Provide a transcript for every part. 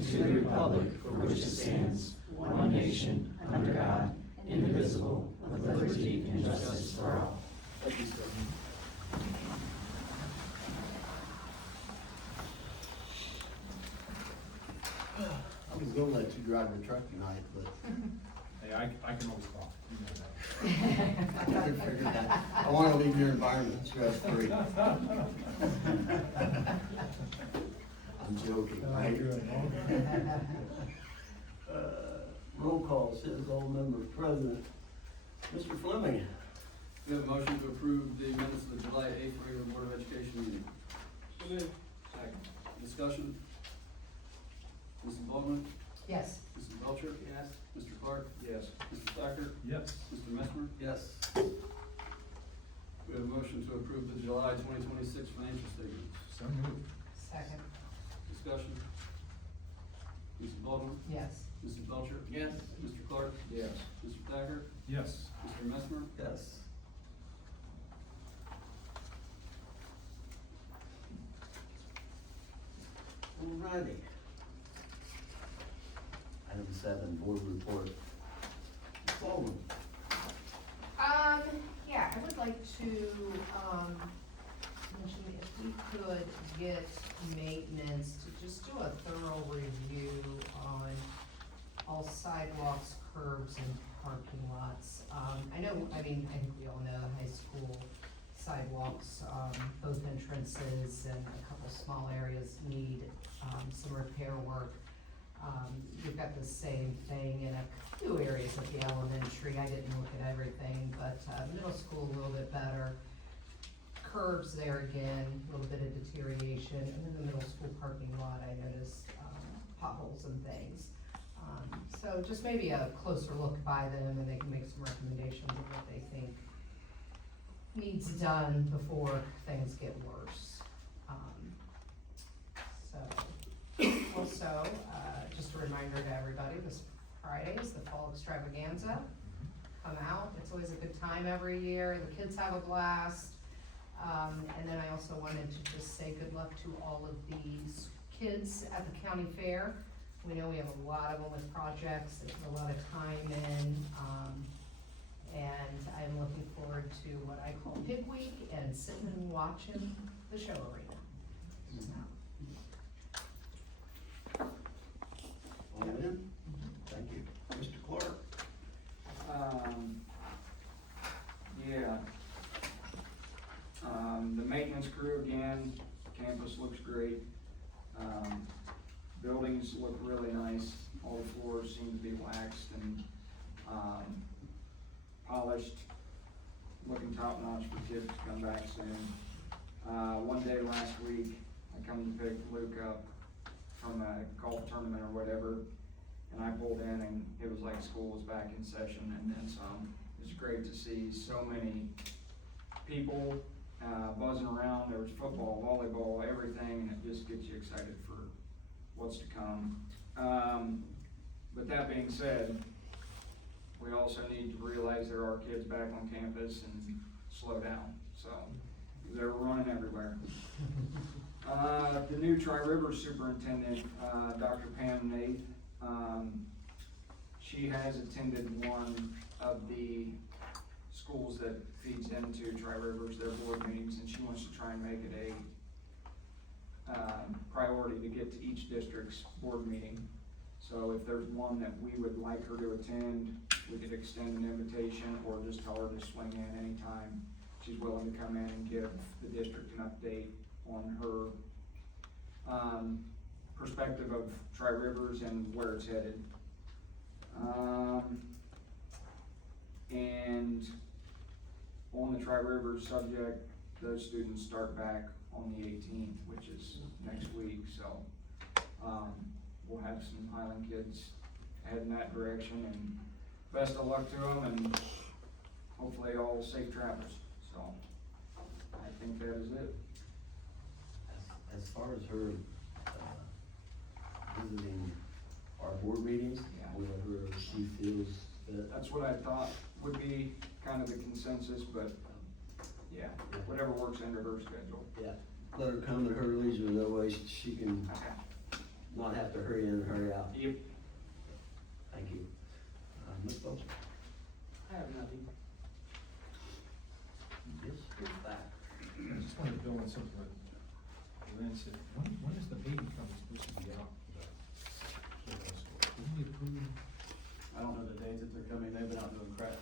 and to the republic for which it stands, one nation, under God, indivisible, with liberty and justice for all. I was gonna let you drive the truck tonight, but Hey, I can always talk. You know that. I figured that. I wanna leave your environment stress-free. I'm joking, right? Roll call says all members present. Mr. Fleming. We have a motion to approve the minutes of the July 8th regular Board of Education meeting. Second. Discussion? Mrs. Baldwin? Yes. Mrs. Belcher? Yes. Mr. Clark? Yes. Mr. Thacker? Yes. Mr. Messmer? Yes. We have a motion to approve the July 2026 financial statements. So moved. Second. Discussion? Mrs. Baldwin? Yes. Mrs. Belcher? Yes. Mr. Clark? Yes. Mr. Thacker? Yes. Mr. Messmer? Yes. Alrighty. Item 7, board report. Baldwin. Yeah, I would like to, mention if we could get maintenance to just do a thorough review on all sidewalks, curbs, and parking lots. I think we all know high school sidewalks, both entrances and a couple small areas need, some repair work. We've got the same thing in a few areas of the elementary. I didn't look at everything, but, middle school a little bit better. Curbs there again, a little bit of deterioration, and then the middle school parking lot, I noticed, potholes and things. So just maybe a closer look by them, and they can make some recommendations of what they think needs done before things get worse. Also, just a reminder to everybody, this Friday is the fall extravaganza. Come out, it's always a good time every year, the kids have a blast. And then I also wanted to just say good luck to all of these kids at the county fair. We know we have a lot of them with projects, they put a lot of time in, and I'm looking forward to what I call Pig Week and sitting and watching the show arena. All in? Thank you. Mr. Clark. Yeah. The maintenance crew again, campus looks great. Buildings look really nice. All the floors seem to be waxed and, polished, looking top notch for kids to come back soon. One day last week, I come to pick Luke up from a golf tournament or whatever, and I pulled in and it was like school was back in session and then some. It was great to see so many people buzzing around. There was football, volleyball, everything, and it just gets you excited for what's to come. But that being said, we also need to realize there are kids back on campus and slow down, so they're running everywhere. The new Tri-Rivers superintendent, Dr. Pam Nath, she has attended one of the schools that feeds into Tri-Rivers, their board meetings, and she wants to try and make it a priority to get to each district's board meeting. So if there's one that we would like her to attend, we could extend an invitation or just tell her to swing in anytime she's willing to come in and give the district an update on her perspective of Tri-Rivers and where it's headed. And on the Tri-Rivers subject, those students start back on the 18th, which is next week, so we'll have some Highland kids heading that direction, and best of luck to them, and hopefully all safe travels. So I think that is it. As far as her visiting our board meetings, Yeah. wherever she feels that. That's what I thought would be kind of the consensus, but yeah, whatever works under her schedule. Yeah, let her come at her leisure, that way she can Okay. not have to hurry in and hurry out. Yep. Thank you. Ms. Bolt? I have nothing. Yes, you're back. I just wanted to build on something that Lynn said. When is the baby coming supposed to be out? Didn't we approve? I don't know the dates that they're coming, they've been out doing crack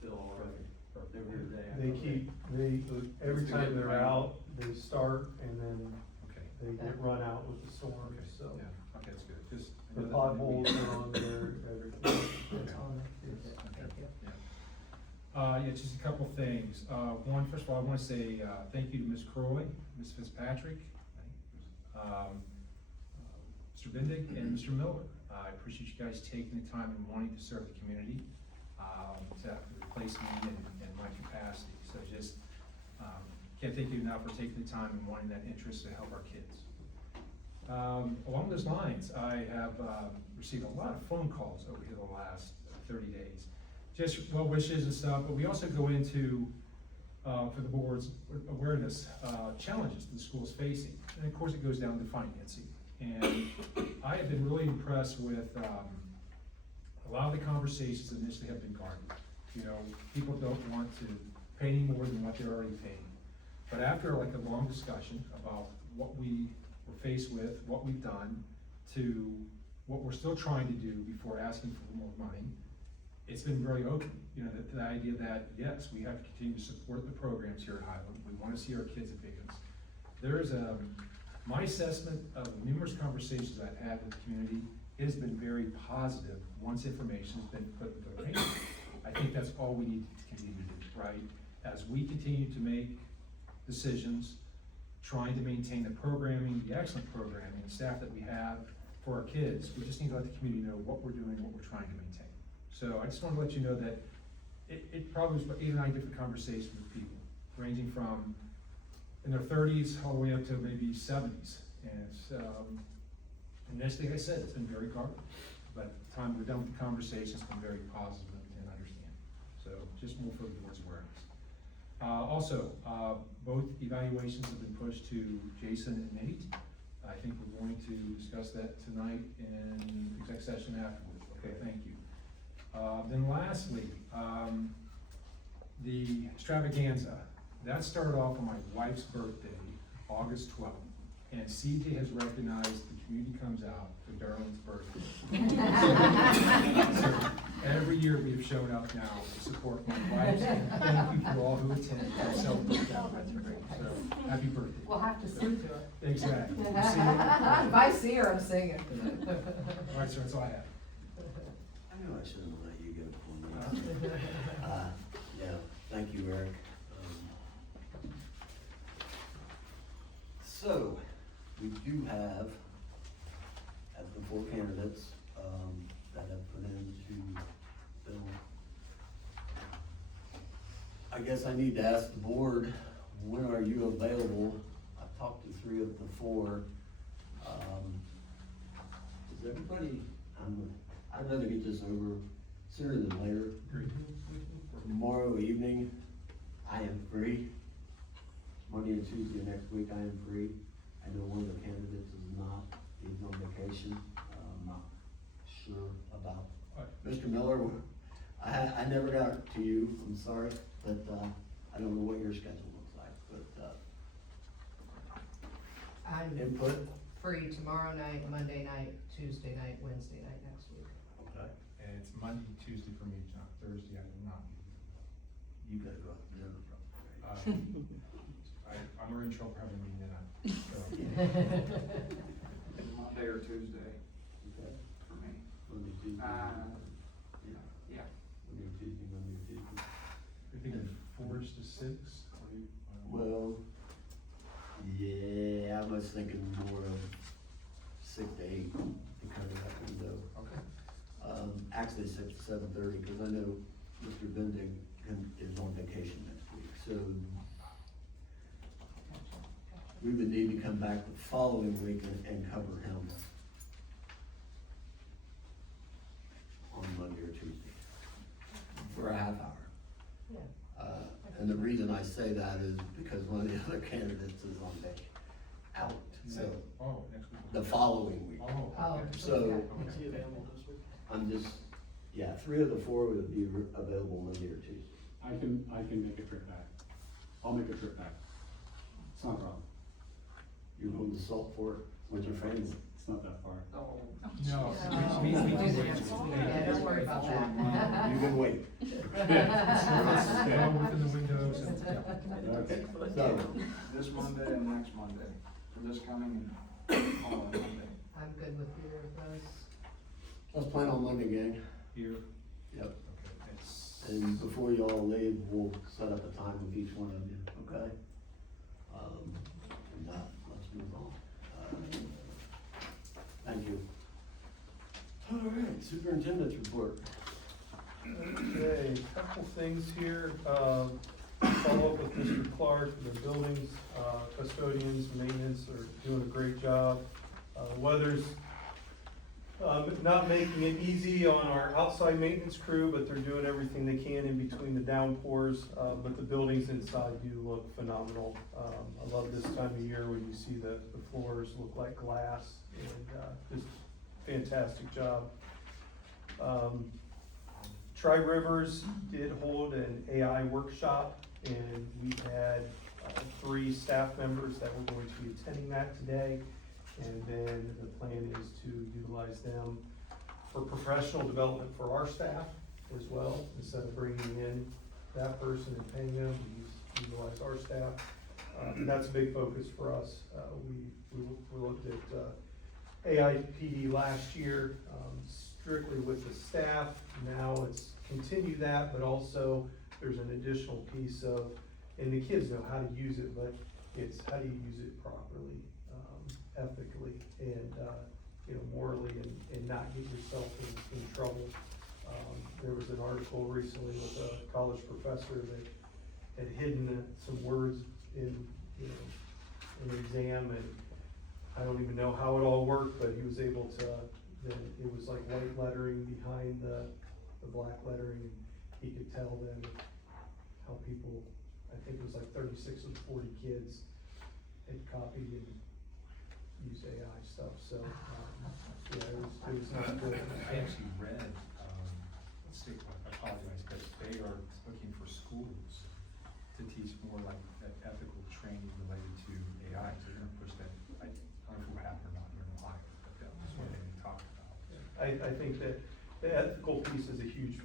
fill already. They were here today. Every time they're out, they start and then Okay. they get run out with the storm, Okay, so. yeah, okay, that's good, just. The potholes are on there, everything. It's on it. Thank you. Yeah, just a couple things. One, first of all, I wanna say, thank you to Ms. Croy, Ms. Fitzpatrick, Mr. Bendick, and Mr. Miller. I appreciate you guys taking the time and wanting to serve the community, to replace me in my capacity. So just, can't thank you enough for taking the time and wanting that interest to help our kids. Along those lines, I have received a lot of phone calls over here the last 30 days. Just well wishes and stuff, but we also go into, for the board's awareness, challenges that the school is facing. And of course, it goes down to financing. And I have been really impressed with a lot of the conversations that initially have been guarded. You know, people don't want to pay any more than what they're already paying. But after like a long discussion about what we were faced with, what we've done, to what we're still trying to do before asking for more money, it's been very open. You know, the idea that, yes, we have to continue to support the programs here at Highland. We want to see our kids advance. There is my assessment of the numerous conversations I've had with the community has been very positive once information has been put into the range. I think that's all we need to continue to do, right? As we continue to make decisions, trying to maintain the programming, the excellent programming, and staff that we have for our kids, we just need to let the community know what we're doing, what we're trying to maintain. So I just want to let you know that it probably was about 8 or 9 different conversations with people, ranging from in their 30s all the way up to maybe 70s. And it's, and this thing I said, it's been very guarded. But at the time we're done with the conversation, it's been very positive and understanding. So just more for the board's awareness. Also, both evaluations have been pushed to Jason and Nate. I think we're going to discuss that tonight in exec session afterwards. Okay, thank you. Then lastly, the extravaganza. That started off on my wife's birthday, August 12th. And CJ has recognized the community comes out for Darlene's birthday. So every year we've shown up now to support my wife and thank you for all who attend and celebrate that birthday. So happy birthday. We'll have to sing to it. Exactly. You see it? If I see her, I'm singing. All right, sir, that's all I have. I knew I shouldn't let you go before me. Yeah, thank you, Eric. So, we do have, as the 4 candidates, that have put into Bill. I guess I need to ask the board, when are you available? I've talked to 3 of the 4. Is everybody, I'd rather get this over sooner than later. Tomorrow evening, I am free. Monday and Tuesday next week, I am free. I know one of the candidates is not, he's on vacation. I'm not sure about. Mr. Miller, I never got to you, I'm sorry, but, I don't know what your schedule looks like, but, I'm input? free tomorrow night, Monday night, Tuesday night, Wednesday night next week. Okay. And it's Monday, Tuesday for me, John. Thursday I will not. You gotta go out to dinner, probably. I'm already in trouble for having a meeting tonight. So, Monday or Tuesday Okay. for me. Monday, Tuesday. Yeah. Monday, Tuesday. you're thinking 4 to 6? Or you, Well, yeah, I was thinking more of 6 to 8, kind of that window. Okay. Actually 6 to 7:30, because I know Mr. Bendig is on vacation next week, so we would need to come back the following week and cover him on Monday or Tuesday for a half hour. Yeah. And the reason I say that is because one of the other candidates is on out, so Oh, next week. the following week. Oh, Oh, Oh, okay. So- Is he available this week? I'm just, yeah, 3 of the 4 would be available Monday or Tuesday. I can make a trip back. I'll make a trip back. It's not a problem. You're going to Salt Fork with your friends. It's not that far. Oh. No. Oh, we can wait. yeah, don't worry about that. You can wait. Stay within the windows and, yeah. Okay, so, This Monday and next Monday, or this coming and following Monday. I'm good with either of those. let's plan on Monday, gang. Here, Yep. okay, it's, And before you all leave, we'll set up a time with each one of you, okay? And let's move on. Thank you. All right, superintendent's report. Okay, couple things here, follow up with Mr. Clark, the buildings, custodians, maintenance are doing a great job. Weather's, not making it easy on our outside maintenance crew, but they're doing everything they can in between the downpours, but the buildings inside do look phenomenal. I love this time of year when you see the floors look like glass, and, just fantastic job. Tri-Rivers did hold an AI workshop, and we had 3 staff members that were going to be attending that today. And then the plan is to utilize them for professional development for our staff as well, instead of bringing in that person and paying them, we utilize our staff. That's a big focus for us. We looked at AIPD last year, strictly with the staff. Now it's continue that, but also there's an additional piece of, and the kids know how to use it, but it's how do you use it properly, ethically, and, morally, and not get yourself in trouble. There was an article recently with a college professor that had hidden some words in an exam, and I don't even know how it all worked, but he was able to, then it was like white lettering behind the black lettering, and he could tell them how people, I think it was like 36 of 40 kids had copied and used AI stuff, so, yeah, it was not good. I actually read, I apologize, but they are looking for schools to teach more like that ethical training related to AI, so they're gonna push that, I don't know if it will happen or not here in Ohio, but that was what they talked about. I think that the ethical piece is a huge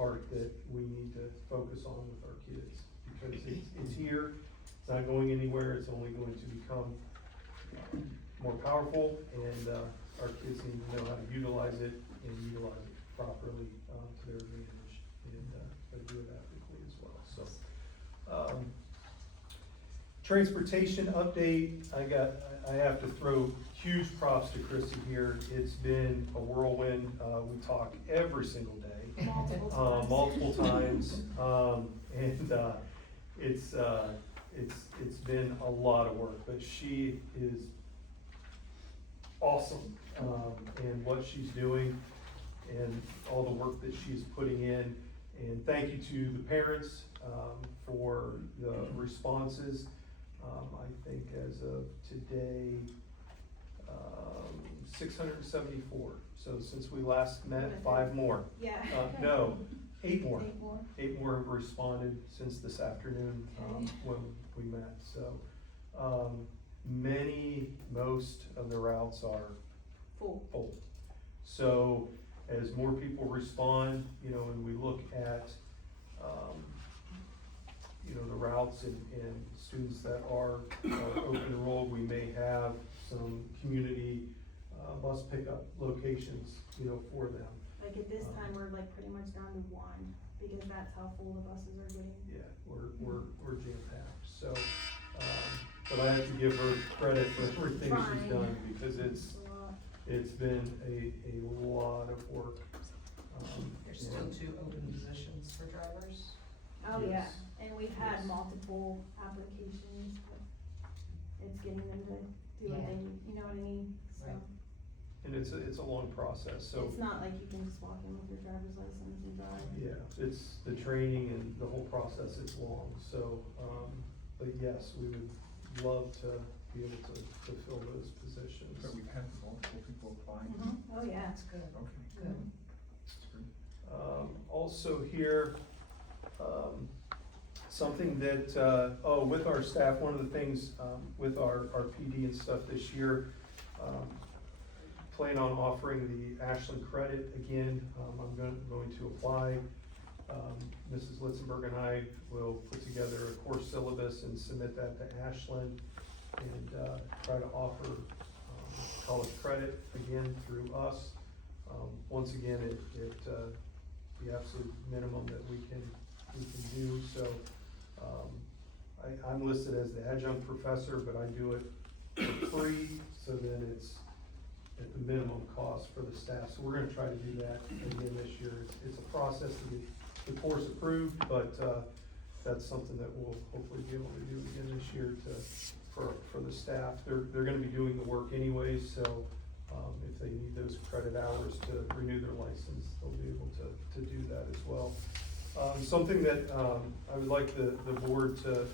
part that we need to focus on with our kids, because it's here, it's not going anywhere, it's only going to become more powerful, and, our kids need to know how to utilize it and utilize it properly, to their advantage, and do it ethically as well, so. Transportation update, I have to throw huge props to Chrissy here. It's been a whirlwind. We talk every single day. Multiple times. And it's been a lot of work, but she is awesome, in what she's doing and all the work that she's putting in. And thank you to the parents, for the responses. I think as of today, 674. So since we last met, 5 more. Yeah. No, 8 more. 8 more. 8 more have responded since this afternoon, when we met, so, most of the routes are Full. So, as more people respond, and we look at, the routes and students that are open enrolled, we may have some community, bus pickup locations, for them. Like at this time, we're like pretty much down to 1, because that's how full the buses are getting. Yeah, we're jam-packed, so, but I have to give her credit for everything she's done, because It's a lot. it's been a lot of work. There's still 2 open positions for drivers. Oh, yeah, Yes. and we've had Yes. multiple applications, but it's getting them to do what Yeah. they need, you know what I mean? So, Right. And it's a long process, so, it's not like you can just walk in with your driver's license and drive. yeah, it's the training and the whole process is long, so, but yes, we would love to be able to fill those positions. But we've had multiple people applying. Oh, yeah. That's good, Okay, good. that's great. Also here, something that, with our staff, one of the things, with our PD and stuff this year, plan on offering the Ashland credit again. I'm going to apply. Mrs. Litzenberg and I will put together a course syllabus and submit that to Ashland and, try to offer, college credit again through us. Once again, the absolute minimum that we can do, so, I'm listed as the adjunct professor, but I do it for free, so then it's at the minimum cost for the staff, so we're gonna try to do that again this year. It's a process to get the course approved, but, that's something that we'll hopefully be able to do again this year for the staff. They're gonna be doing the work anyways, so, if they need those credit hours to renew their license, they'll be able to do that as well. Something that, I would like the board to,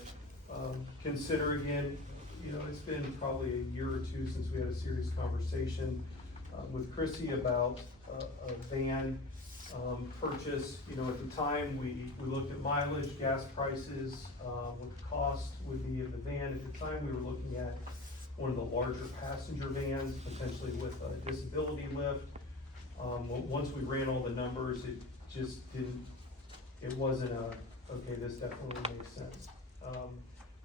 consider again, you know, it's been probably a year or two since we had a serious conversation, with Chrissy about a van, purchase. You know, at the time, we looked at mileage, gas prices, what the cost would be of the van. At the time, we were looking at one of the larger passenger vans, potentially with a disability lift. Once we ran all the numbers, it just it wasn't okay, this definitely makes sense.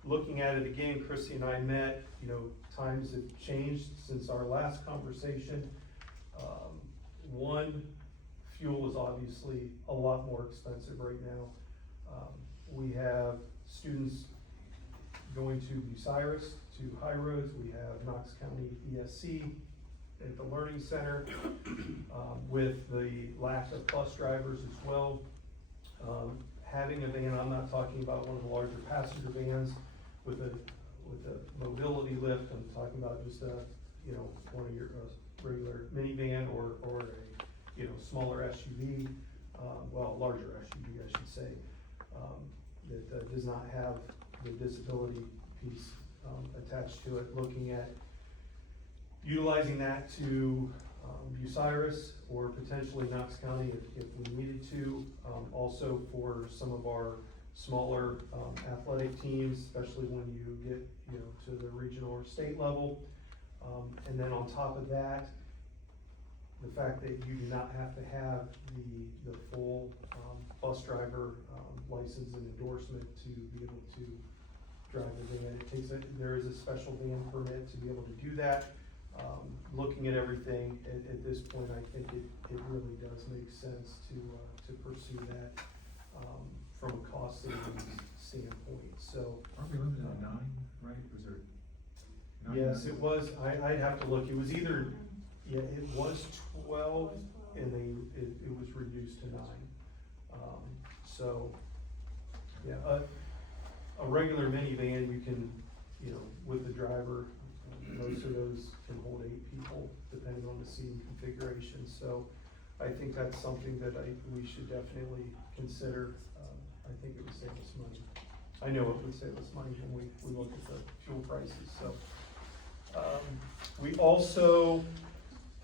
Looking at it again, Chrissy and I met, you know, times have changed since our last conversation. One, fuel is obviously a lot more expensive right now. We have students going to Bucyrus, to High Roads, we have Knox County ESC at the Learning Center, with the lack of bus drivers as well. Having a van, I'm not talking about one of the larger passenger vans with a mobility lift, I'm talking about just you know, one of your regular minivan or a, you know, smaller SUV, well, larger SUV, I should say, that does not have the disability piece attached to it. Looking at utilizing that to Bucyrus or potentially Knox County if we needed to. Also for some of our smaller athletic teams, especially when you get, you know, to the regional or state level. And then on top of that, the fact that you do not have to have the full bus driver license and endorsement to be able to drive the van. It takes there is a special van permit to be able to do that. Looking at everything at this point, I think it really does make sense to pursue that from a cost savings standpoint. So Aren't we limited at 9, right? Was there 9? yes, it was. I'd have to look. It was either, yeah, it was 12 and it was reduced to 9. So yeah, a regular minivan, you can, you know, with the driver, most of those can hold 8 people, depending on the seating configuration. So I think that's something that we should definitely consider. I think it would save us money. I know it would save us money when we look at the fuel prices. So we also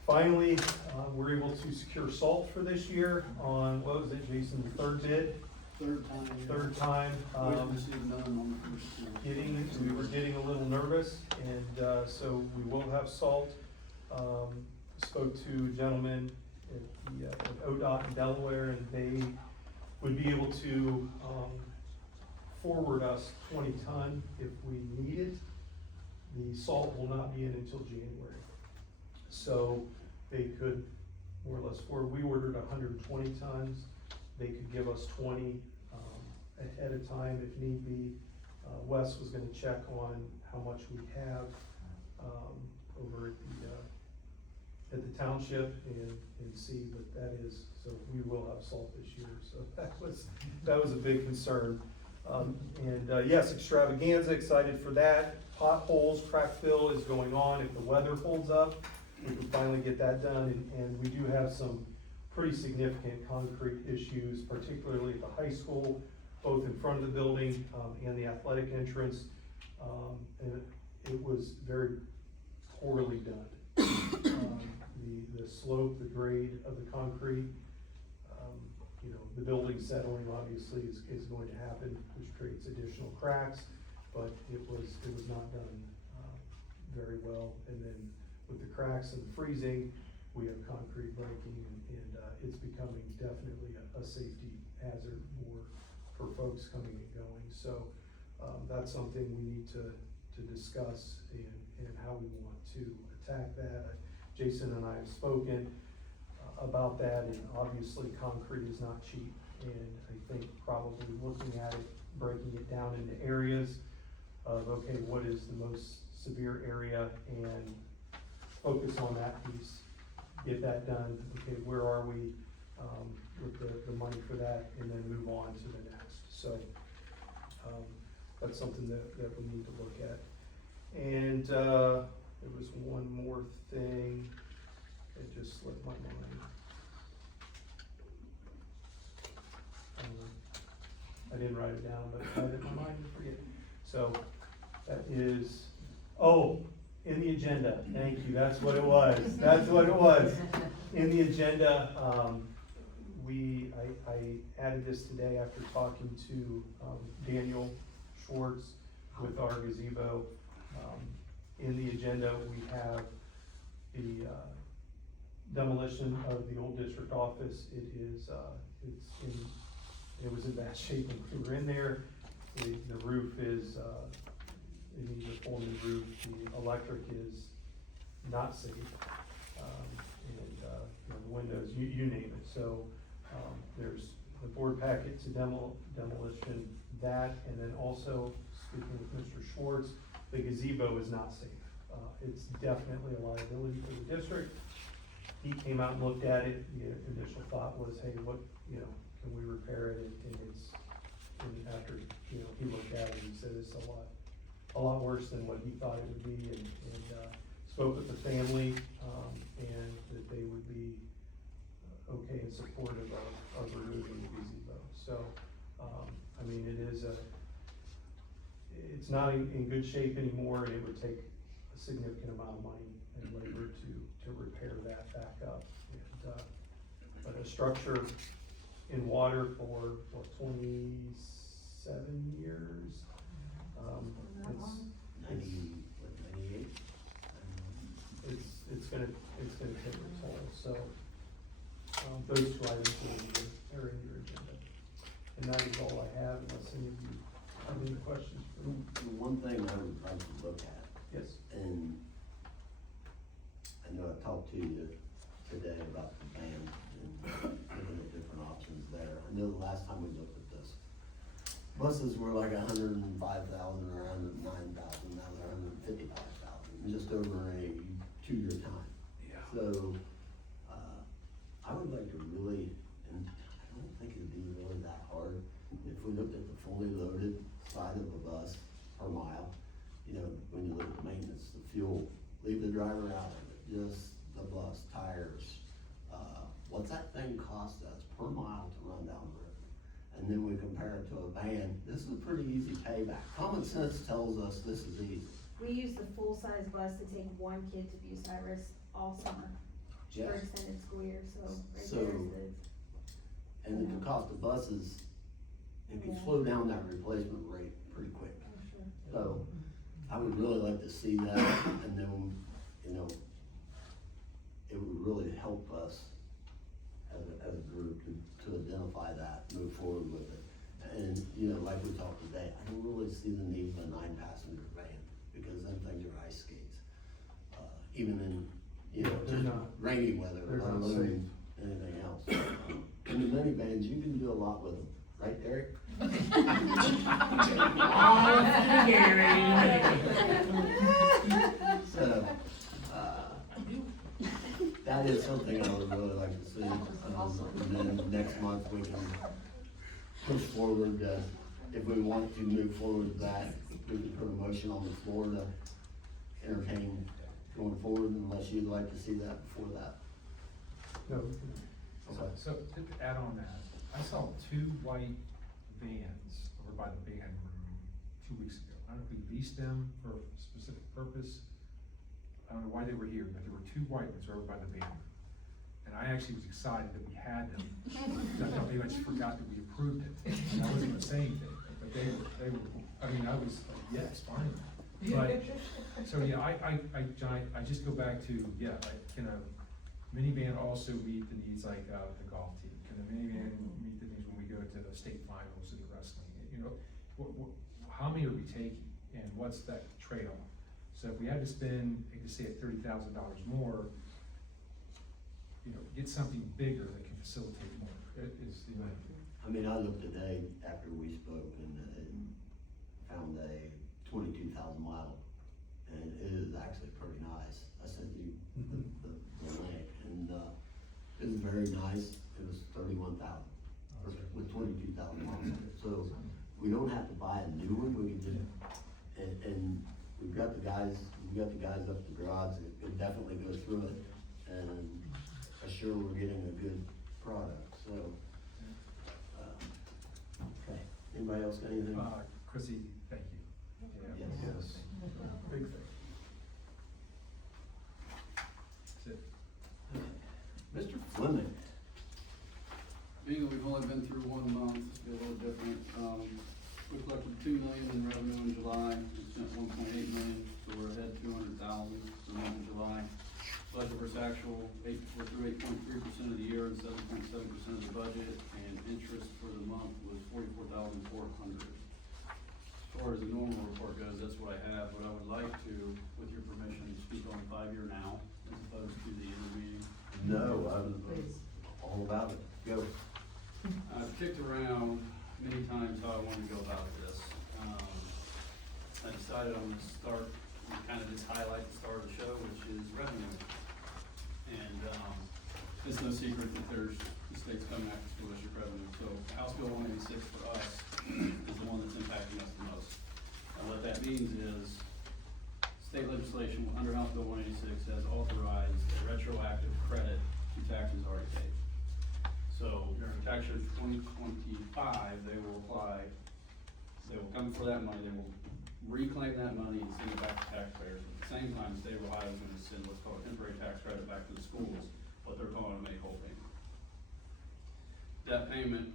finally were able to secure salt for this year on, what was it, Jason, the third bid? Third time. Yeah. Third time. We received none on the first two. We were getting a little nervous, and so we will have salt. Spoke to a gentleman at ODOT in Delaware, and they would be able to forward us 20 ton if we need it. The salt will not be in until January. So they could more or less we ordered 120 tons. They could give us 20 ahead of time if need be. Wes was gonna check on how much we have over at the township and see what that is. So we will have salt this year. So that was a big concern. Yes, extravaganza, excited for that. Potholes, crack fill is going on. If the weather holds up, we can finally get that done. And we do have some pretty significant concrete issues, particularly at the high school, both in front of the building and the athletic entrance. And it was very poorly done. The slope, the grade of the concrete, you know, the building settling obviously is going to happen, which creates additional cracks, but it was not done, very well. And then with the cracks and the freezing, we have concrete breaking, and it's becoming definitely a safety hazard for folks coming and going. So, that's something we need to discuss and how we want to attack that. Jason and I have spoken about that, and obviously concrete is not cheap. And I think probably looking at it, breaking it down into areas of, okay, what is the most severe area, and focus on that piece, get that done. Okay, where are we with the money for that, and then move on to the next. So that's something that we need to look at. And there was one more thing that just slipped my mind. I didn't write it down, but I had it in my mind and forget. So that is, in the agenda, thank you, that's what it was, that's what it was. In the agenda, I added this today after talking to Daniel Schwartz with our gazebo. In the agenda, we have the demolition of the old district office. It was in bad shape when we were in there. The roof is, it needs a full new roof. The electric is not safe. And, you know, the windows, you name it. So, there's the board packet to demolition, that, and then also, speaking with Mr. Schwartz, the gazebo is not safe. It's definitely a liability for the district. He came out and looked at it. The initial thought was, hey, what, you know, can we repair it? And after, you know, he looked at it, he said it's a lot worse than what he thought it would be, and spoke with the family, and that they would be okay and supportive of removing the gazebo. So, I mean, it's not in good shape anymore, and it would take a significant amount of money and labor to repair that back up. And, but a structure in water for, 27 years? It's gonna take a toll, so, those two items are in your agenda. And that is all I have, unless any of you have any questions for me. The one thing I would like to look at, Yes. and I know I talked to you today about the band and looking at different options there. I know the last time we looked at this, buses were like 105,000 or 109,000, now they're 155,000, just over a 2-year time. Yeah. So, I would like to really, and I don't think it'd be really that hard, if we looked at the fully loaded side of a bus per mile. You know, when you look at the maintenance, the fuel, leave the driver out of it, just the bus, tires. What's that thing cost us per mile to run down the road? And then we compare it to a van. This is a pretty easy payback. Common sense tells us this is easy. We use the full-size bus to take one kid to Bucyrus all summer Yes. for extended school year, so right So- there's the. And the cost of buses, it can Yeah. slow down that replacement rate pretty quick. Oh, sure. So, I would really like to see that, and then, you know, it would really help us as a group to identify that, move forward with it. And, you know, like we talked today, I don't really see the need of a 9-passenger van, because them things are ice skates. Even in, you know, They're just not. rainy weather, They're let not alone anything else. In the minivans, you can do a lot with them, right, Derek? So, that is something I would really like to see. And then next month we can push forward, if we want to move forward with that, we can put a motion on the floor to entertain going forward, unless you'd like to see that before that. No, Okay. So to add on that, I saw 2 white vans over by the band room 2 weeks ago. I don't know if we leased them for a specific purpose. I don't know why they were here, but there were 2 white ones over by the banner. And I actually was excited that we had them. I thought maybe I just forgot that we approved it. And I wasn't gonna say anything, but they were, I mean, I was like, yes, fine. But, so yeah, John, I just go back to, yeah, can a minivan also meet the needs like, the golf team? Can the minivan meet the needs when we go to the state finals of the wrestling? You know, how many are we taking and what's that trade-off? So if we had to spend, I could say at $30,000 more, you know, get something bigger that can facilitate more, is, you know. I mean, I looked today after we spoke and found a 22,000 mile, and it is actually pretty nice. I sent you the link, and it was very nice. It was 31,000 with 22,000 miles on it. So we don't have to buy a new one. We can just and we've got the guys. Up the garage. It definitely goes through it, and assure we're getting a good product. So, okay. Anybody else got anything? Chrissy, thank you. Yeah, Yes. Big thing. That's it. Mr. Fleming. Being that we've only been through 1 month, it's a little different. We collected $2 million in revenue in July, we spent $1.8 million, so we're ahead $200,000 for the month of July. Budget versus actual, we're through 8.3% of the year and 7.7% of the budget, and interest for the month was $44,400. As far as the normal report goes, that's what I have, but I would like to, with your permission, speak on the 5-year now, as opposed to the intermediate. No, I'm Please. all about it. Go. I've kicked around many times how I wanted to go about this. I decided I'm gonna start, kind of just highlight the start of the show, which is revenue. And, it's no secret that there's, the state's coming after school district revenue. So House Bill 186 for us is the one that's impacting us the most. And what that means is, state legislation under House Bill 186 has authorized a retroactive credit to taxes already paid. So during tax year 2025, they will apply, they will come for that money, they will reclaim that money and send it back to taxpayers. At the same time, the state of Ohio is going to send what's called a temporary tax credit back to the schools, what they're calling a make-whole payment. That payment,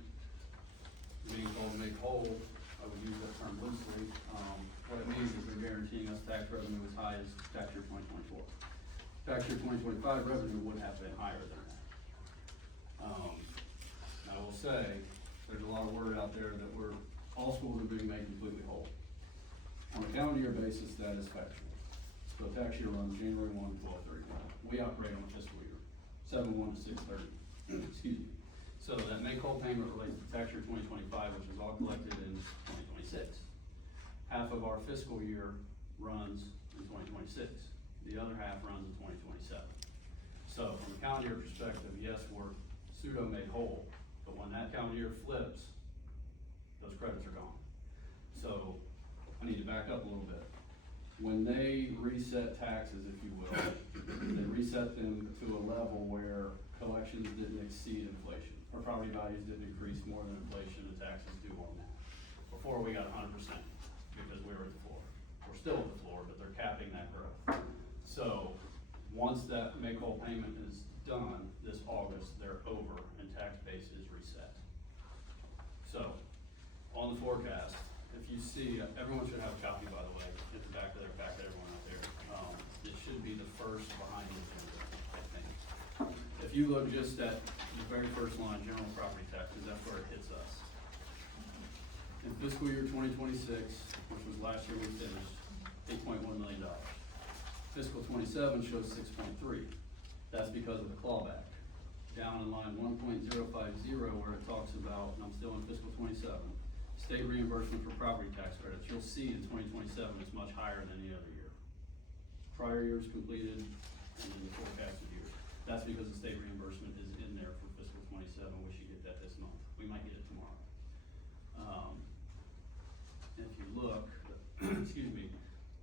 being called make whole, I would use that term loosely, what it means is they're guaranteeing us tax revenue as high as tax year 2024. Tax year 2025 revenue would have been higher than that. I will say, there's a lot of word out there that all schools are being made completely whole. On a calendar year basis, that is factual. So tax year runs January 1 to 12/31. We operate on a fiscal year, 7/1 to 6/30. Excuse me. So that make whole payment relates to tax year 2025, which is all collected in 2026. Half of our fiscal year runs in 2026. The other half runs in 2027. So from a calendar year perspective, yes, we're pseudo made whole, but when that calendar year flips, those credits are gone. So I need to back up a little bit. When they reset taxes, if you will, they reset them to a level where collections didn't exceed inflation, or property values didn't increase more than inflation, and taxes due on that. Before we got 100%, because we were at the floor. We're still at the floor, but they're capping that growth. So once that make whole payment is done this August, they're over and tax base is reset. So on the forecast, if you see, everyone should have a copy, by the way, at the back of everyone out there. It should be the first behind the agenda, I think. If you look just at the very first line, general property taxes, that's where it hits us. In fiscal year 2026, which was last year we finished, $8.1 million. Fiscal 27 shows 6.3. That's because of the clawback. Down in line 1.050, where it talks about, and I'm still in fiscal 27, state reimbursement for property tax credits. You'll see in 2027 it's much higher than any other year. Prior years completed, and then the forecasted year. That's because the state reimbursement is in there for fiscal 27. We should get that this month. We might get it tomorrow. If you look, excuse me,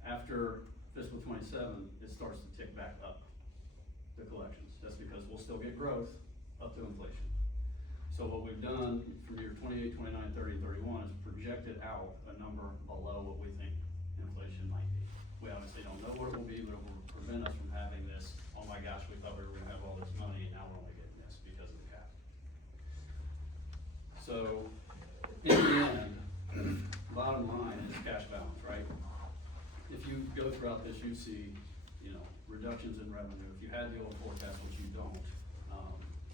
after fiscal 27, it starts to tick back up, the collections. That's because we'll still get growth up to inflation. So what we've done from year 28, 29, 30, 31 is projected out a number below what we think We honestly don't know what it will be, but it will prevent us from having this, oh my gosh, we thought we were gonna have all this money, and now we're only getting this because of the cap. So, in the end, bottom line is cash balance, right? If you go throughout this, you see, you know, reductions in revenue. If you had the old forecast, which you don't,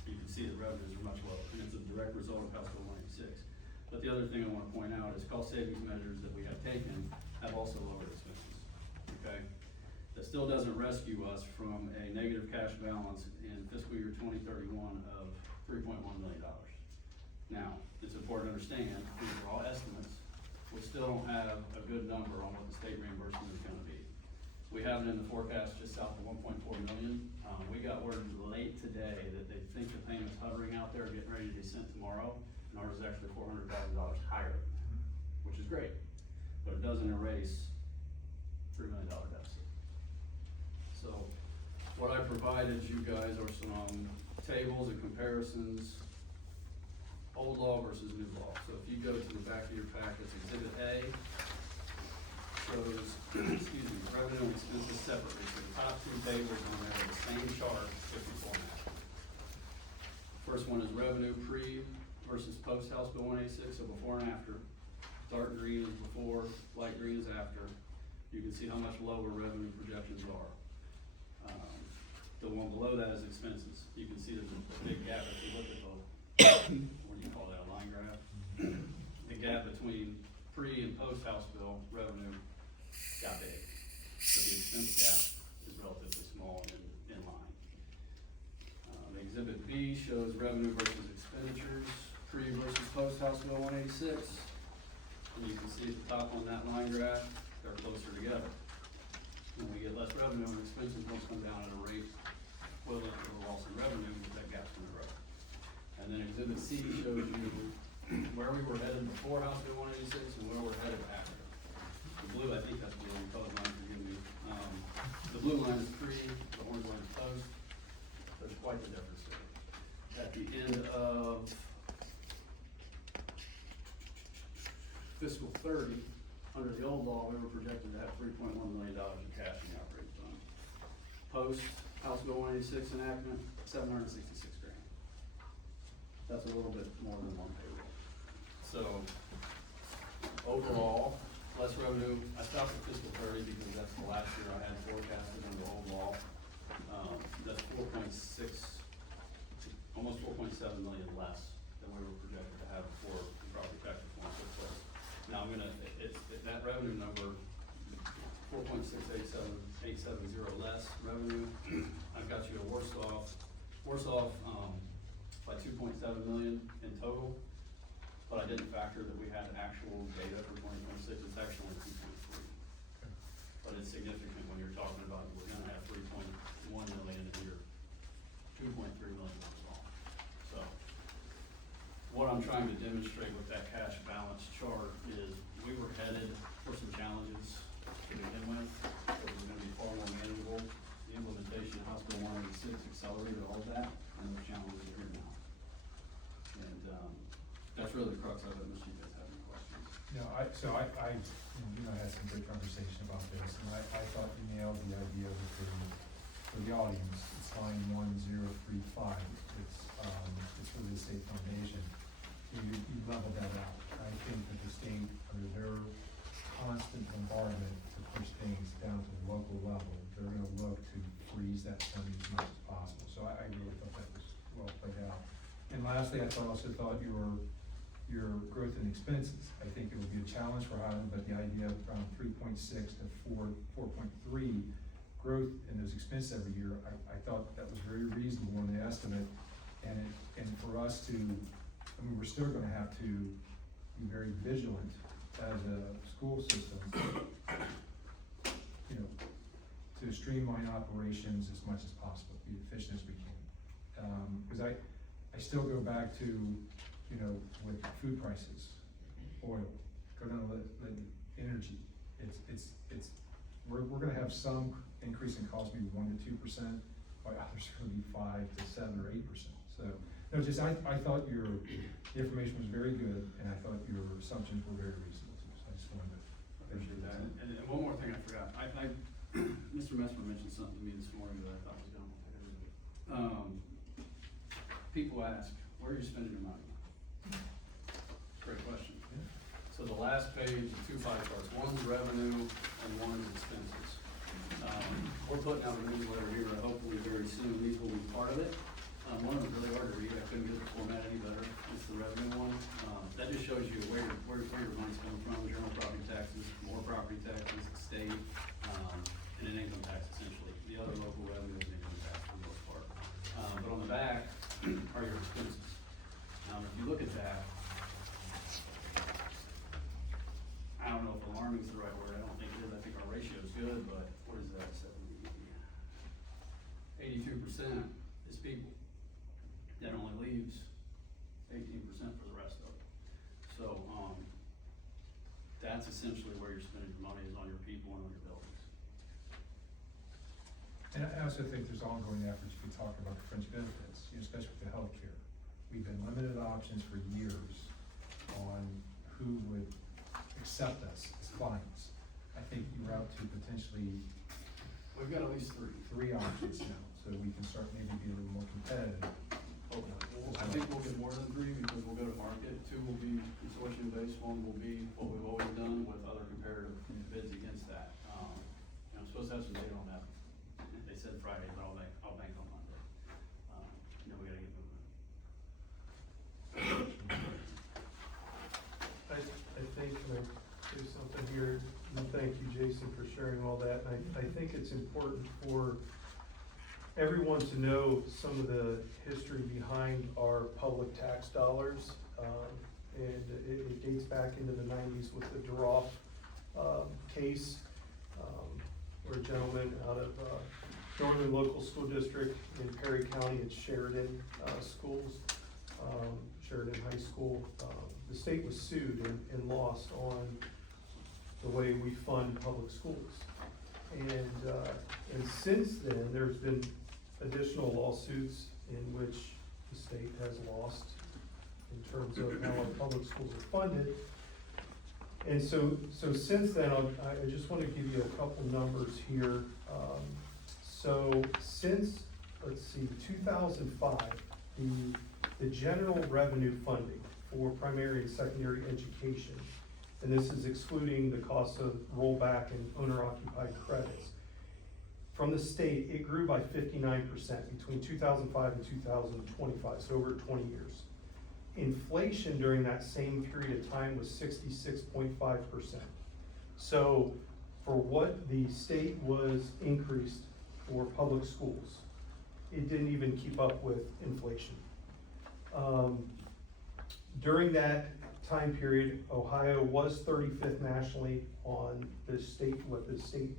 you can see that revenues are much lower, and it's a direct result of House Bill 186. But the other thing I wanna point out is cost savings measures that we have taken have also lowered expenses, okay? That still doesn't rescue us from a negative cash balance in fiscal year 2031 of $3.1 million. Now, it's important to understand, these are all estimates, we still don't have a good number on what the state reimbursement is gonna be. We have it in the forecast just south of 1.4 million. We got word late today that they think the payment's hovering out there, getting ready to be sent tomorrow, and ours is actually $400,000 higher, which is great, but it doesn't erase $3 million deficit. So, what I provided you guys are some tables and comparisons, old law versus new law. So if you go to the back of your packets, Exhibit A shows, excuse me, revenue and expenses separately. So the top two tables on there are the same chart, different format. First one is revenue pre versus post House Bill 186, so before and after. Dark green is before, light green is after. You can see how much lower revenue projections are. The one below that is expenses. You can see there's a big gap if you look at the, what do you call that, a line graph? The gap between pre and post House Bill revenue got big, but the expense gap is relatively small and in line. Exhibit B shows revenue versus expenditures, pre versus post House Bill 186. And you can see at the top on that line graph, they're closer together. When we get less revenue, and expenses don't come down at a rate equivalent to the loss in revenue, that gap's gonna grow. And then Exhibit C shows you where we were headed before House Bill 186 and where we're headed after. The blue, I think that's the only colored line, forgive me. The blue line is pre, the orange line is post. There's quite the difference there. At the end of fiscal 30, under the old law, we were projected to have $3.1 million in cash in the operating fund. Post House Bill 186 enactment, $766 grand. That's a little bit more than one payroll. So, overall, less revenue. I stopped at fiscal 30 because that's the last year I had forecasted under the old law. That's 4.6, almost 4.7 million less than we were projected to have before the property tax reform took place. Now, that revenue number, 4.687870 less revenue, I've got you a worse off by 2.7 million in total, but I didn't factor that we had actual data for 2026, it's actually 2.3. But it's significant when you're talking about, we're gonna have 3.1 million and you're 2.3 million off. So, what I'm trying to demonstrate with that cash balance chart is we were headed for some challenges to begin with. It was gonna be far more manageable. The implementation of House Bill 186 accelerated all of that, and those challenges are here now. And, that's really the crux of it, unless you guys have any questions. No, I had some great conversation about this, and I thought you nailed the idea for the audience. It's line 1035. It's really the state foundation. You level that out. I think that the state, under their constant bombardment to push things down to the local level, they're gonna look to freeze that funding as much as possible. So I really thought that was well played out. And lastly, I also thought your growth in expenses. I think it will be a challenge for Highland, but the idea of around 3.6 to 4.3 growth in those expenses every year, I thought that was very reasonable in the estimate. And for us to, we're still gonna have to be very vigilant as a school system, to streamline operations as much as possible, be efficient as we can. Because I still go back to, with food prices, oil, go down the energy. We're gonna have some increase in cost, maybe 1 to 2%, while others are gonna be 5 to 7 or 8%. So, I thought your information was very good, and I thought your assumptions were very reasonable too. So I just wanted to Appreciate that. And one more thing I forgot. Mr. Messmer mentioned something to me this morning that I thought was dumb. People ask, where are you spending your money? Great question. So the last page, the two pie charts, one's revenue and one's expenses. We're putting out a newsletter here, hopefully very soon. These will be part of it. One of them really hard to read. I couldn't get the format any better. It's the revenue one. That just shows you where your money's coming from, general property taxes, more property taxes, state, and an income tax essentially. The other local revenue is income tax for the most part. But on the back are your expenses. If you look at that, I don't know if alarming is the right word. I don't think it is. I think our ratio is good, but what is that? 82% is people. That only leaves 18% for the rest of it. So, that's essentially where you're spending your money, is on your people and on your buildings. And I also think there's ongoing efforts, you could talk about the fringe benefits, especially with the healthcare. We've been limited options for years on who would accept us as clients. I think you're up to potentially We've got at least three options now, so we can start maybe be a little more competitive. I think we'll get more than three because we'll go to market. Two will be consortium based, one will be what we've always done with other comparative bids against that. I'm supposed to have some data on that. They said Friday, but I'll bank on Monday. We gotta get moving. I think, can I do something here? And thank you, Jason, for sharing all that. And I think it's important for everyone to know some of the history behind our public tax dollars. And it dates back into the 90s with the Duroff case, where a gentleman out of Northern Local School District in Perry County at Sheridan schools, Sheridan High School. The state was sued and lost on the way we fund public schools. And since then, there's been additional lawsuits in which the state has lost in terms of how our public schools are funded. And so since then, I just want to give you a couple numbers here. So since, let's see, 2005, the general revenue funding for primary and secondary education, and this is excluding the cost of rollback and owner-occupied credits, from the state, it grew by 59% between 2005 and 2025, so over 20 years. Inflation during that same period of time was 66.5%. So for what the state was increased for public schools, it didn't even keep up with inflation. During that time period, Ohio was 35th nationally on the state, what the state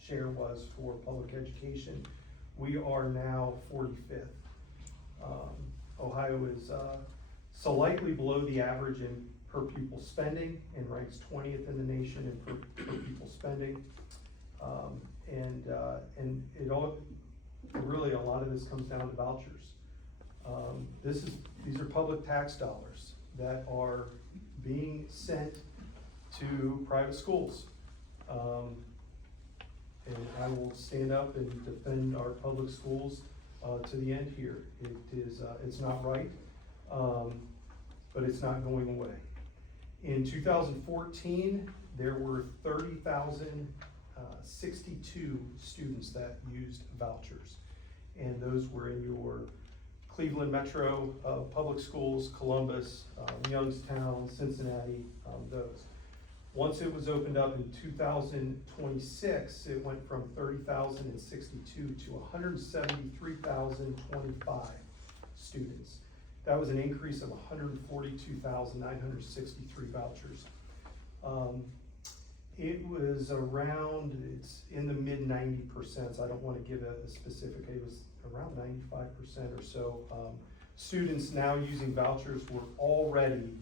share was for public education. We are now 45th. Ohio is slightly below the average in per pupil spending and ranks 20th in the nation in per pupil spending. And it all, really a lot of this comes down to vouchers. These are public tax dollars that are being sent to private schools. And I will stand up and defend our public schools to the end here. It's not right, but it's not going away. In 2014, there were 30,062 students that used vouchers. And those were in your Cleveland Metro public schools, Columbus, Youngstown, Cincinnati, those. Once it was opened up in 2026, it went from 30,062 to 173,025 students. That was an increase of 142,963 vouchers. It was around, it's in the mid 90%. I don't want to give a specific, it was around 95% or so. Students now using vouchers were already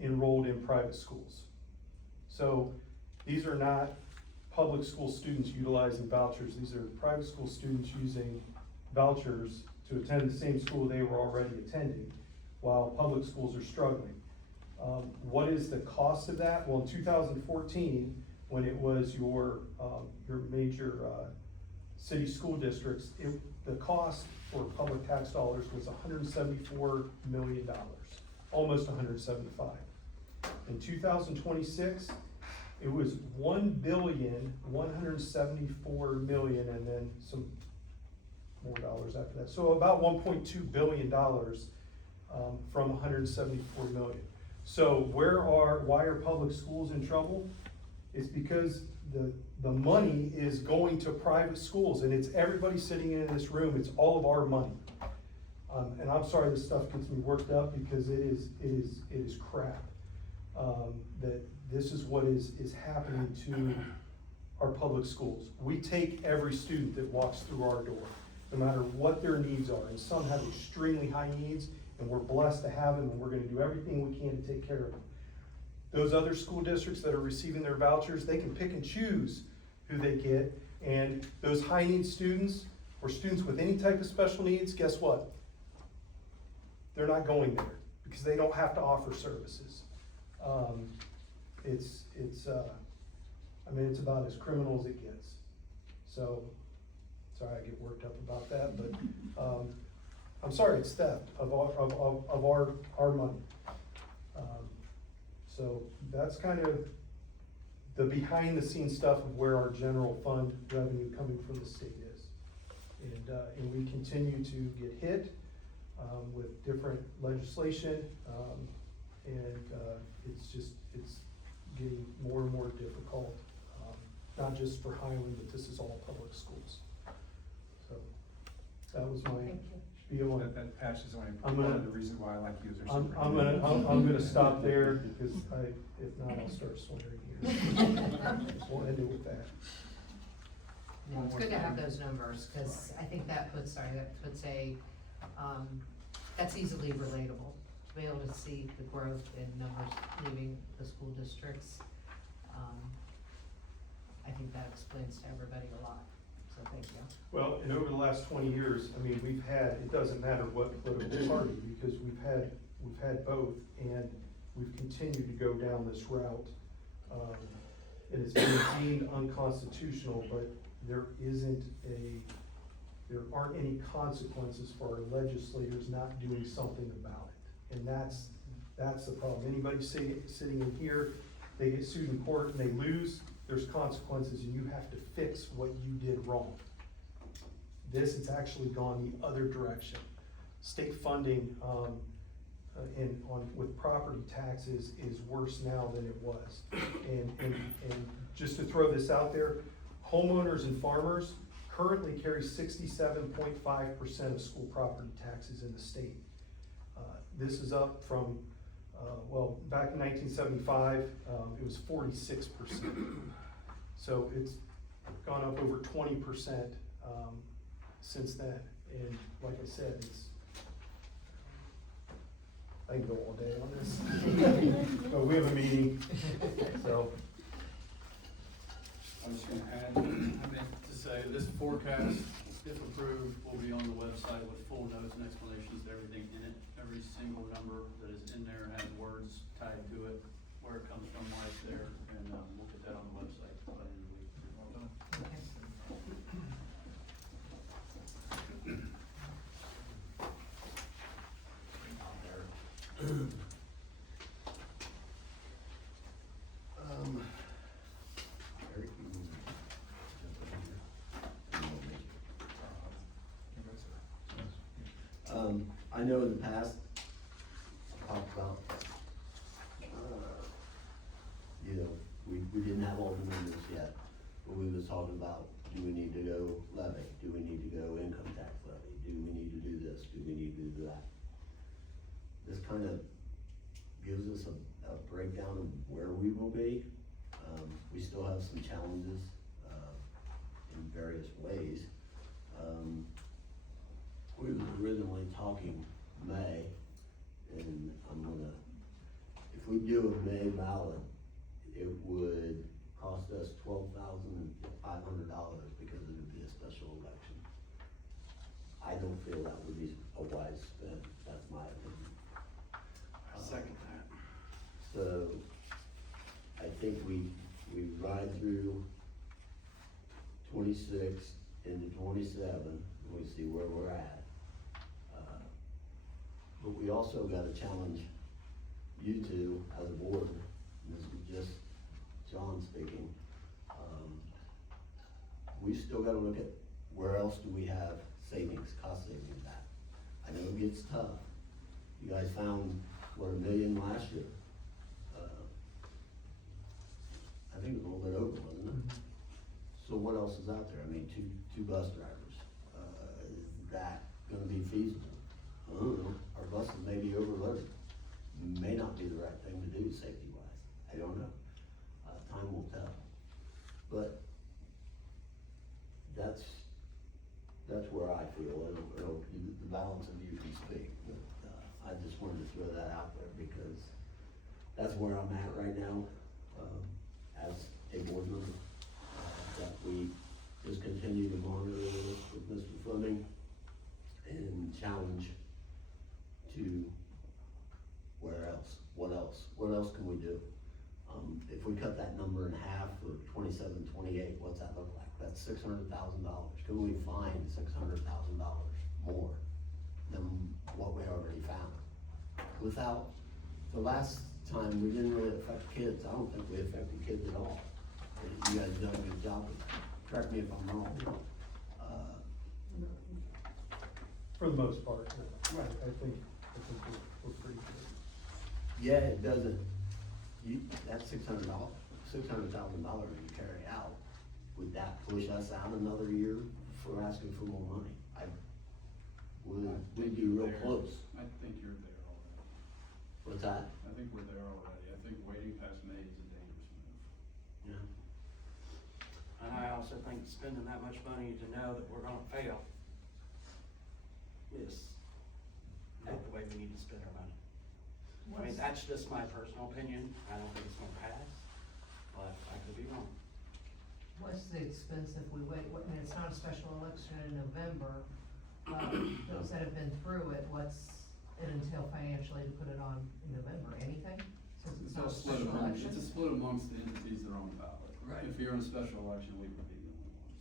enrolled in private schools. So these are not public school students utilizing vouchers. These are private school students using vouchers to attend the same school they were already attending, while public schools are struggling. What is the cost of that? Well, in 2014, when it was your major, city school districts, the cost for public tax dollars was $174 million, almost 175. In 2026, it was $1,174,000,000 and then some more dollars after that. So about $1.2 billion from 174 million. So why are public schools in trouble? It's because the money is going to private schools, and it's everybody sitting in this room, it's all of our money. And I'm sorry this stuff gets me worked up because it is crap. That this is what is happening to our public schools. We take every student that walks through our door, no matter what their needs are, and some have extremely high needs, and we're blessed to have them, and we're gonna do everything we can to take care of them. Those other school districts that are receiving their vouchers, they can pick and choose who they get, and those high need students, or students with any type of special needs, guess what? They're not going there, because they don't have to offer services. It's about as criminal as it gets. So, sorry I get worked up about that, but, I'm sorry, it's theft of our money. So that's kind of the behind the scenes stuff of where our general fund revenue coming from the state is. And we continue to get hit, with different legislation, it's getting more and more difficult, not just for Highland, but this is all public schools. So, that was my Thank you. spiel. That patch is only I'm one gonna- of the reasons why I like you as our I'm superintendent. gonna stop there, because if not, I'll start swearing here. Just won't end it with that. Yeah, it's good to have those numbers, cause I think that puts that's easily relatable, to be able to see the growth in numbers leaving the school districts. I think that explains to everybody a lot, so thank you. Well, and over the last 20 years, I mean, we've had, it doesn't matter what political party, because we've had both, and we've continued to go down this route. And it's been deemed unconstitutional, but there aren't any consequences for our legislators not doing something about it. And that's the problem. Anybody sitting in here, they get sued in court and they lose, there's consequences, and you have to fix what you did wrong. It's actually gone the other direction. State funding, with property taxes is worse now than it was. And just to throw this out there, homeowners and farmers currently carry 67.5% of school property taxes in the state. This is up from, back in 1975, it was 46%. So it's gone up over 20% since then. And like I said, I can go all day on this. But we have a meeting, so. I'm just gonna add, I meant to say, this forecast, if approved, will be on the website with full notes and explanations of everything in it. Every single number that is in there has words tied to it, where it comes from, why it's there, and, we'll get that on the website by the end of the week. Well done. Okay. Eric, you can jump in here. I know in the past, I talked about, we didn't have all the numbers yet, but we was talking about, do we need to go levy? Do we need to go income tax levy? Do we need to do this? Do we need to do that? This kind of gives us a breakdown of where we will be. We still have some challenges, in various ways. We were originally talking May, and if we do a May ballot, it would cost us $12,500 because it would be a special election. I don't feel that would be a wise spend, that's my opinion. I second that. 26 into 27, we see where we're at. But we also gotta challenge you two as a board, this is just John speaking. We still gotta look at where else do we have savings, cost savings at. I know it gets tough. You guys found, what, $1 million last year? I think it was a little bit over, wasn't it? So what else is out there? I mean, two bus drivers. Is that gonna be feasible? I don't know. Our buses may be overloaded. May not be the right thing to do safety wise. I don't know. Time will tell. But that's where I feel, the balance of you can speak. But, I just wanted to throw that out there because that's where I'm at right now, as a board member. That we just continue to monitor this with Mr. Fleming and challenge to where else, what else can we do? If we cut that number in half for 27, 28, what's that look like? That's $600,000. Can we find $600,000 more than what we already found? Without, the last time we didn't really affect kids, I don't think we affected kids at all. You guys done a good job with that. Correct me if I'm wrong. For the most part, yeah. I think we're pretty good. Yeah, it doesn't, that's $600,000 you carry out. Would that push us out another year for asking for more money? We'd be real close. I think you're there already. What's that? I think we're there already. I think waiting past May is a dangerous move. Yeah. And I also think spending that much money to know that we're gonna fail is not the way we need to spend our money. I mean, that's just my personal opinion. I don't think it's gonna pass, but I could be wrong. What's the expense if we wait, I mean, it's not a special election in November, those that have been through it, what's it entail financially to put it on in November, anything? Since it's not a special election? It's a split amongst the entities that are on the ballot. Right. If you're in a special election, we would be the only ones.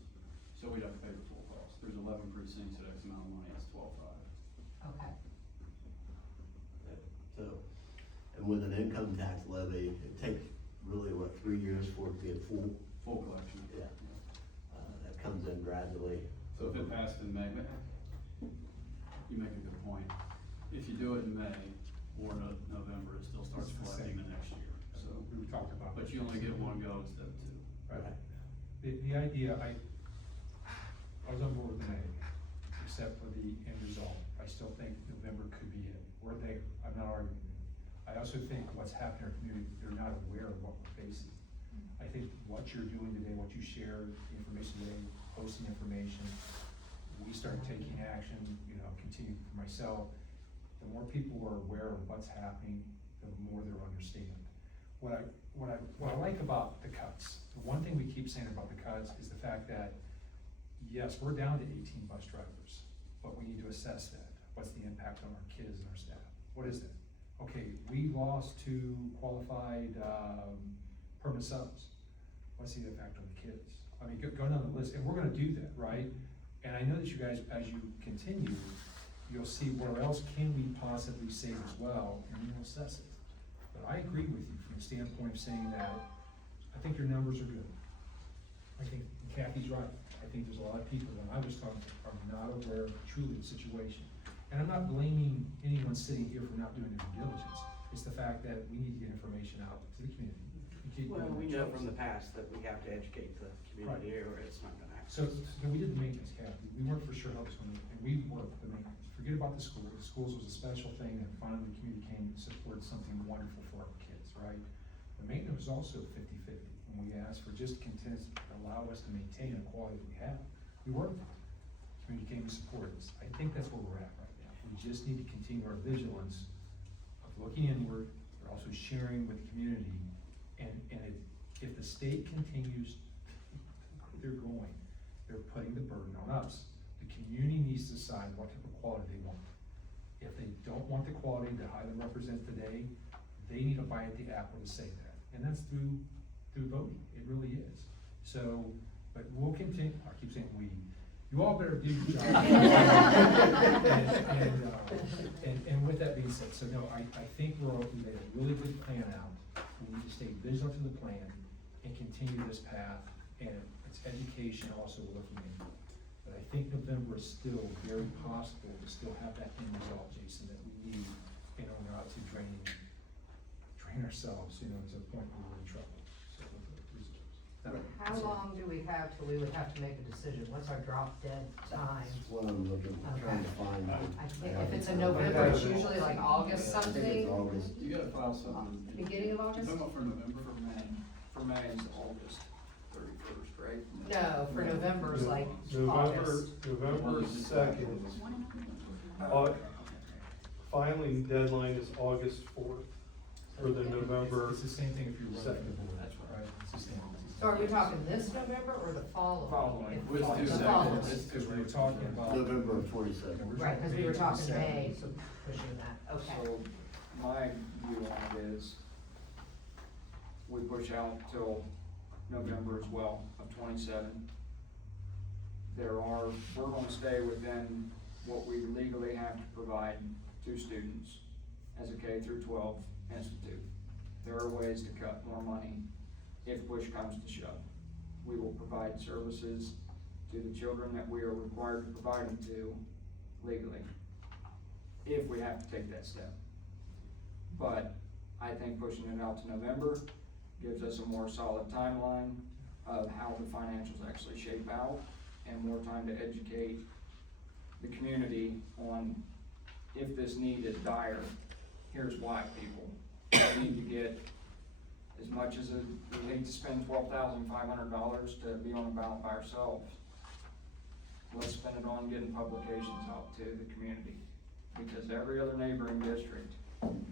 So we'd have to pay the full cost. There's 11 precincts at X amount of money, it's 12.5. Okay, So, and with an income tax levy, it takes really, 3 years for it to get full? Full collection. Yeah. That comes in gradually. So if it passed in May, you make a good point. If you do it in May or November, it still starts It's the collecting same. the next year, so. We talked about. But you only get one go instead of two. Right. The idea, I was on board with May, except for the end result. I still think November could be it. We're there, I'm not arguing. I also think what's happening in our community, they're not aware of what we're facing. I think what you're doing today, what you shared, the information today, posting information, we start taking action, continue for myself. The more people are aware of what's happening, the more they'll understand. What I like about the cuts, the one thing we keep saying about the cuts is the fact that, yes, we're down to 18 bus drivers, but we need to assess that. What's the impact on our kids and our staff? What is that? Okay, we lost 2 qualified permanent subs. What's the effect on the kids? I mean, go down the list, and we're gonna do that, right? And I know that you guys, as you continue, you'll see where else can we possibly save as well, and then we'll assess it. But I agree with you from the standpoint of saying that I think your numbers are good. I think Kathy's right. I think there's a lot of people that I was talking to are not aware of truly the situation. And I'm not blaming anyone sitting here for not doing their due diligence. It's the fact that we need to get information out to the community. Well, we know from the past that we have to educate the community or it's not gonna happen. So we did the maintenance, Kathy. We weren't for sure how this one, and we worked the maintenance. Forget about the schools. The schools was a special thing, and finally the community came and supported something wonderful for our kids, right? The maintenance was also 50-50, and we asked for just content to allow us to maintain the quality that we have. We worked it. The community came and supported us. I think that's where we're at right now. We just need to continue our vigilance of looking inward, but also sharing with the community. And if the state continues they're going, they're putting the burden on us. The community needs to decide what type of quality they want. If they don't want the quality that Highland represents today, they need to bite at the apple to say that. And that's through voting, it really is. So But we'll continue, I keep saying we, you all better do your job. And with that being said, so no, I think we made a really good plan out. We need to stay vigilant to the plan and continue this path, and it's education also we're looking at. But I think November is still very possible to still have that end result, Jason, that we need in order not to drain ourselves, to the point where we're in trouble. So with the reserves. How long do we have till we would have to make a decision? What's our drop dead time? That's what I'm looking, trying to find. I think if it's in November, it's usually like August I think it's something, August. You gotta file something. beginning of August? You're talking about for November? For May is August 31st, right? No, for November is like November, August. November 2nd. Filing deadline is August 4th for the November. It's the same thing if you're running Second. the board, That's right? It's the same. So are we talking this November or the following? Following. If- Let's do the second. following. Because we were talking about. November of 22nd. Right, because we were talking May, 27th. so pushing that, okay. So my view on it is we push out till November as well of 27. We're gonna stay within what we legally have to provide to students as a K through 12 institute. There are ways to cut more money if push comes to shove. We will provide services to the children that we are required to provide them to legally, if we have to take that step. But I think pushing it out to November gives us a more solid timeline of how the financials actually shape out, and more time to educate the community on if this need is dire, here's why, people. We need to get, as much as we hate to spend $12,500 to be on a ballot by ourselves, let's spend it on getting publications out to the community. Because every other neighboring district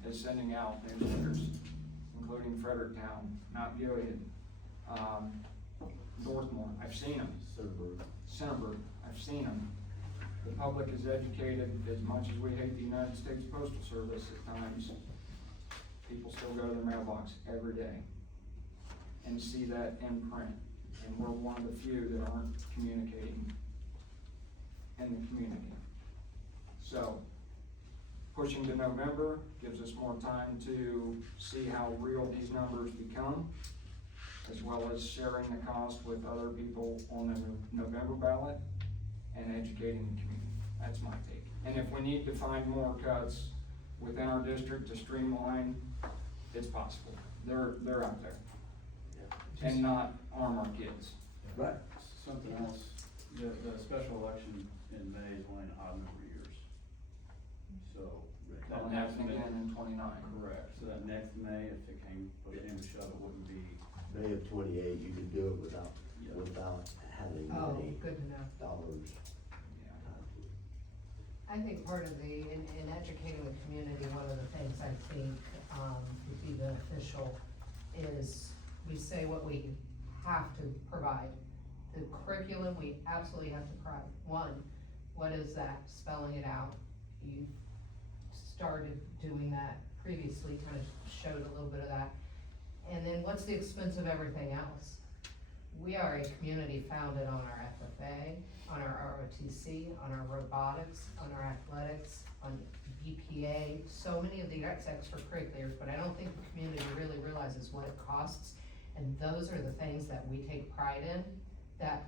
is sending out newsletters, including Fredericktown, Mount Gilead, Northmore, I've seen them. Centerburg, I've seen them. The public is educated. As much as we hate the United States Postal Service at times, people still go to their mailbox every day and see that in print. And we're one of the few that aren't communicating in the community. So, pushing to November gives us more time to see how real these numbers become, as well as sharing the cost with other people on the November ballot and educating the community. That's my take. And if we need to find more cuts within our district to streamline, it's possible. They're out there. And not arm our kids. Right. Something else, the special election in May is only an odd number of years. So. that That'll next happen May- again in 29. Correct, so that next May, if it came, push came to shove, it wouldn't be. May of 28, you could do it without having Oh, any good to know. dollars. I think part of in educating the community, one of the things I think, would be beneficial is we say what we have to provide. The curriculum, we absolutely have to provide. One, what is that? Spelling it out. You started doing that previously, kind of showed a little bit of that. And then what's the expense of everything else? We are a community founded on our FFA, on our ROTC, on our robotics, on our athletics, on BPA, so many of the extracurriculars, but I don't think the community really realizes what it costs. And those are the things that we take pride in that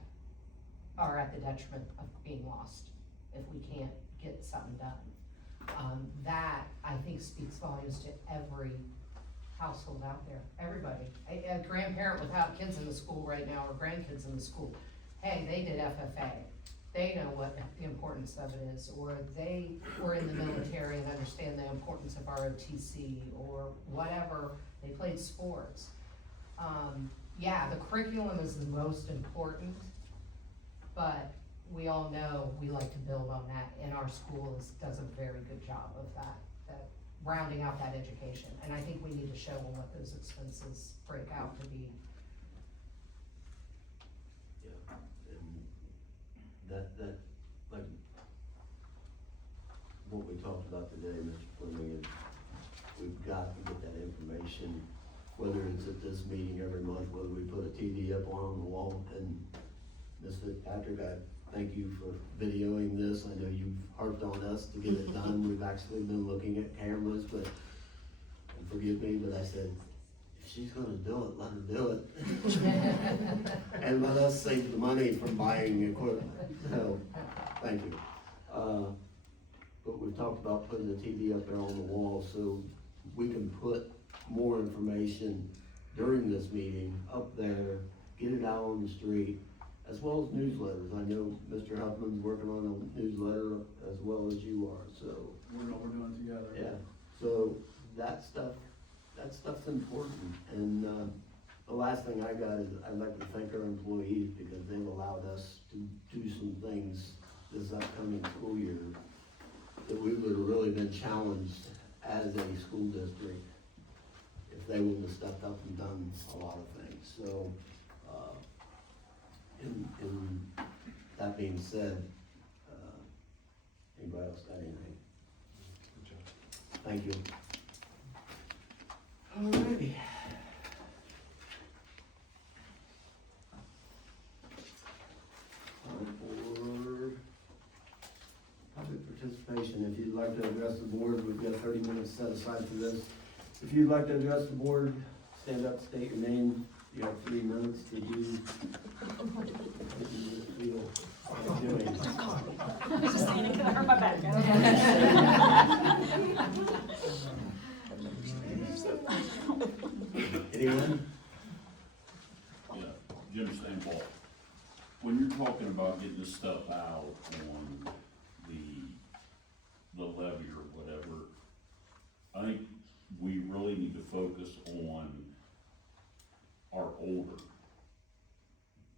are at the detriment of being lost if we can't get something done. That, I think, speaks volumes to every household out there, everybody. A grandparent without kids in the school right now, or grandkids in the school, hey, they did FFA. They know what the importance of it is, or they were in the military and understand the importance of ROTC, or whatever, they played sports. Yeah, the curriculum is the most important, but we all know we like to build on that, and our school does a very good job of that rounding out that education, and I think we need to show them what those expenses break out to be. Yeah, and that, like, what we talked about today, Mr. Fleming, is we've got to get that information, whether it's at this meeting every month, whether we put a TV up on the wall, and Ms. Fitzpatrick, I thank you for videoing this. I know you've harped on us to get it done. We've actually been looking at cameras, but, and forgive me, but I said, if she's gonna do it, let her do it. And let us save the money from buying equipment. So, thank you. But we've talked about putting the TV up there on the wall so we can put more information during this meeting up there, get it out on the street, as well as newsletters. I know Mr. Huffman's working on a newsletter as well as you are, so. We're doing it together. Yeah, so that stuff's important, and, the last thing I got is I'd like to thank our employees because they've allowed us to do some things this upcoming school year that we would have really been challenged as a school district if they wouldn't have stepped up and done a lot of things, so, in that being said, anybody else got anything? Thank you. Alrighty. For public participation, if you'd like to address the board, we've got 30 minutes set aside for this. If you'd like to address the board, stand up, state your name. You have 3 minutes to do what you feel like doing. I was just saying it because I hurt my back. Anyone? Yeah, Jim Stanball, when you're talking about getting this stuff out on the levy or whatever, I think we really need to focus on our older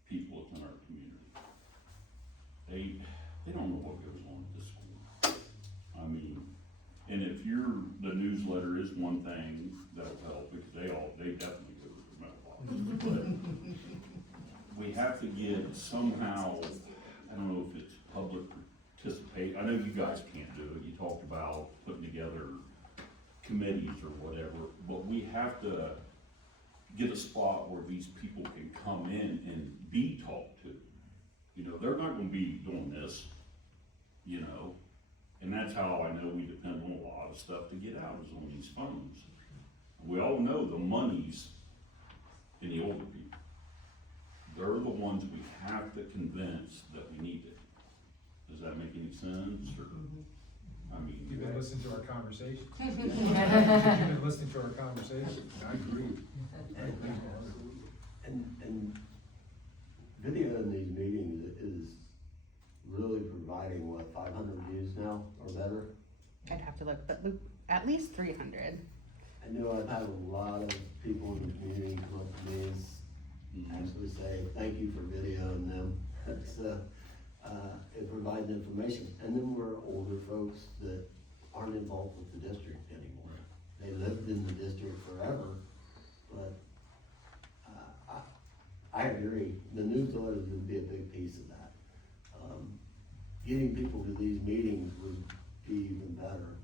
people within our community. They don't know what goes on at this school. I mean, and if the newsletter is one thing that'll help, because they definitely go to the mailbox. But we have to get somehow, I don't know if it's public participate, I know you guys can't do it, you talked about putting together committees or whatever, but we have to get a spot where these people can come in and be talked to. You know, they're not gonna be doing this, you know, and that's how I know we depend on a lot of stuff to get out is on these phones. We all know the money's in the older people. They're the ones we have to convince that we need it. Does that make any sense, or, I mean. You've been listening to our conversation. You've been listening to our conversation, I agree. And video in these meetings is really providing, what, 500 views now or better? I'd have to look, but at least 300. I know I've had a lot of people in the community come up to me and actually say, thank you for videoing them. It's, it provides information. And then we're older folks that aren't involved with the district anymore. They lived in the district forever, but I agree, the newsletters would be a big piece of that. Getting people to these meetings would be even better.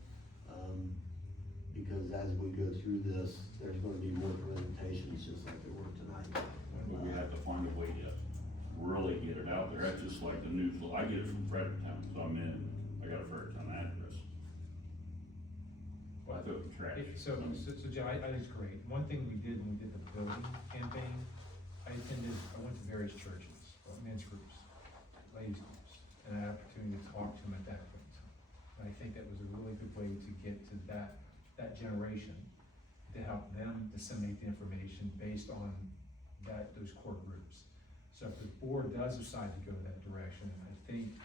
Because as we go through this, there's gonna be more presentations just like there were tonight. But we have to find a way to really get it out there. That's just like the news, I get it from Fredericktown, because I got a Fredericktown address. Well, I throw it in the trash. So Jim, I think it's great. One thing we did when we did the building campaign, I went to various churches, men's groups, ladies groups, and I had an opportunity to talk to them at that point in time. And I think that was a really good way to get to that generation, to help them disseminate the information based on those core groups. So if the board does decide to go that direction, I think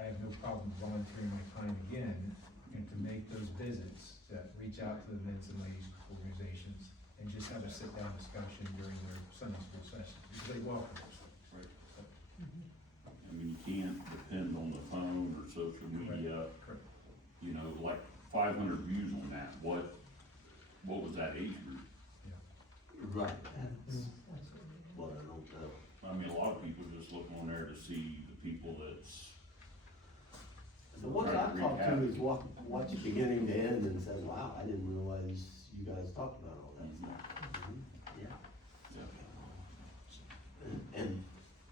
I have no problem volunteering my time again and to make those visits that reach out to the men's and ladies organizations and just have a sit-down discussion during their Sunday school session, because they welcome those things. I mean, you can't depend on the phone or social media. Correct. You know, like 500 views on that, what was that age group? Right. That's what I don't know. I mean, a lot of people just look on there to see the people that's. The ones I've talked to is watch it beginning to end and said, wow, I didn't realize you guys talked about all that stuff. Yeah. Yeah. And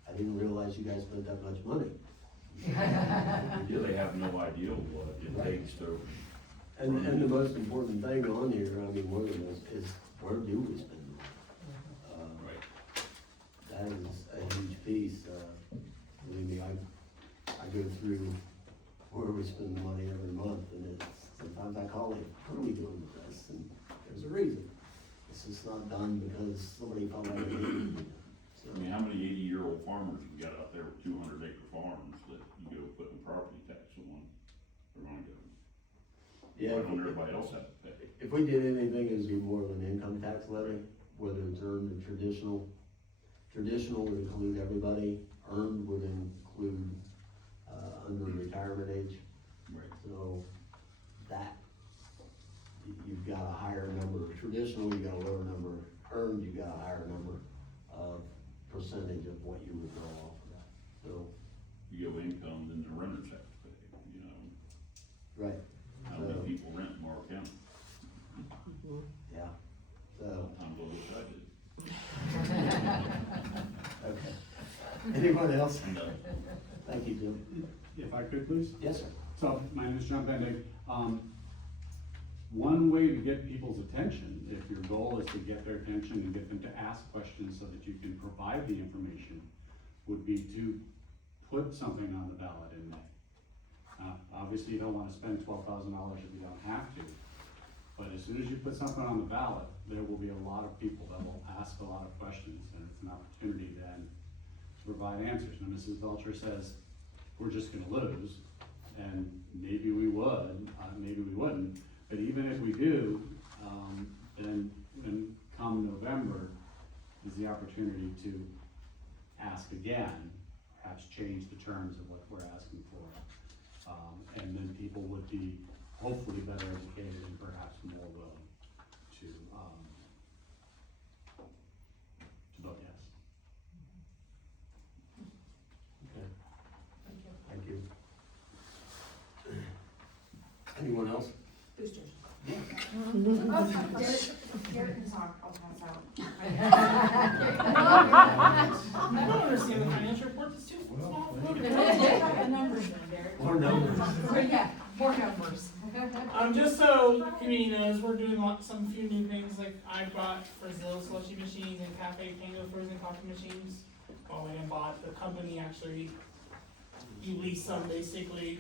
I didn't realize you guys spent that much money. Yeah, they have no idea what it takes to. And the most important thing on here, I mean, one of the most, is where do we spend the money? Right. That is a huge piece, believe me, I go through where we spend the money every month, and it's, sometimes I call it, what are we doing with this? And there's a reason. It's just not done because somebody felt like it needed to be done. So, I mean, how many 80-year-old farmers we got out there with 200-acre farms that you go putting property tax on? They're gonna go. yeah, Why don't everybody else have to pay? if we did anything, it would be more of an income tax levy, whether it's earned or traditional. Traditional would include everybody, earned would include, under retirement age. Right. So that, you've got a higher number, traditional, you got a lower number, earned, you got a higher number of percentage of what you would draw off of that, so, You go income, then the renters have to pay, you know? right, How many people rent in Morrow County? yeah, so, Sometimes I wish I did. okay. Anyone else? And, Thank you, Jim. If I could, please? Yes, sir. So, my name is John Bendig. One way to get people's attention, if your goal is to get their attention and get them to ask questions so that you can provide the information, would be to put something on the ballot in May. Obviously, you don't wanna spend $12,000 if you don't have to, but as soon as you put something on the ballot, there will be a lot of people that will ask a lot of questions, and it's an opportunity then to provide answers. Now, Mrs. Belcher says, we're just gonna lose, and maybe we would, maybe we wouldn't, but even if we do, then come November is the opportunity to ask again, perhaps change the terms of what we're asking for. And then people would be hopefully better educated and perhaps more willing to vote yes. Okay. Thank you. Anyone else? Boosters. Derek can talk, I'll pass out. I don't understand the financial report, it's too small. The numbers then, Derek. More numbers. Yeah, more numbers. Just so community knows, we're doing some few new things, like I bought Brazil slushy machines and Cafe Tango frozen coffee machines. Well, we didn't bought, the company actually, you lease them basically,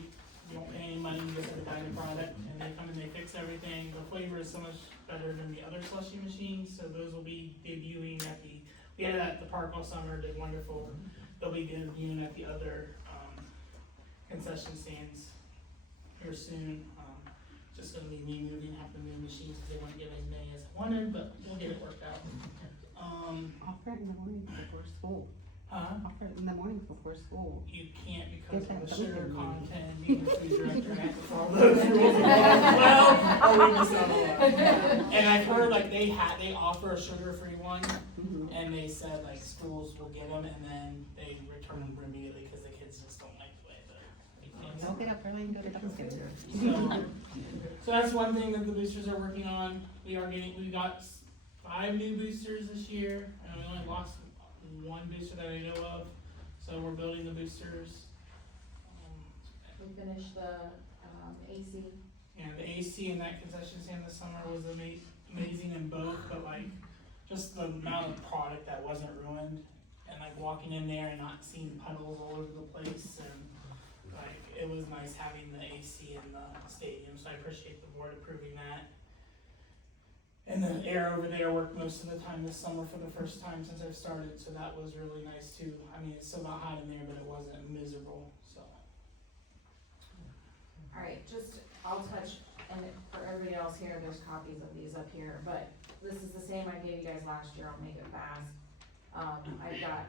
you don't pay any money, you just have to buy the product, and they come and they fix everything. The flavor is so much better than the other slushy machines, so those will be debuting at we had it at the park all summer, did wonderful. They'll be debuting at the other, concession stands here soon. Just gonna be me moving half the new machines, because they wouldn't get as many as I wanted, but we'll get it worked out. Offer it in the morning before school. Offer it in the morning before school. You can't because of the Okay, sugar okay. content, being the food director, I have to follow those rules. Well, I'll read this out aloud. And I've heard like they offer a sugar-free one, and they said like schools will get them, and then they return them immediately, because the kids just don't like the way the. Don't get up early and go to Dunkin'. So that's one thing that the boosters are working on. We got 5 new boosters this year, and we only lost one booster that I know of, so we're building the boosters. We finished the, AC. And the AC in that concession stand this summer was amazing in both, but like, just the amount of product that wasn't ruined, and like walking in there and not seeing puddles all over the place, and like, it was nice having the AC in the stadium, so I appreciate the board approving that. And the air over there worked most of the time this summer for the first time since I've started, so that was really nice too. I mean, it's still not hot in there, but it wasn't miserable, so. Alright, I'll touch, and for everybody else here, there's copies of these up here, but this is the same I gave you guys last year, I'll make it fast. I've got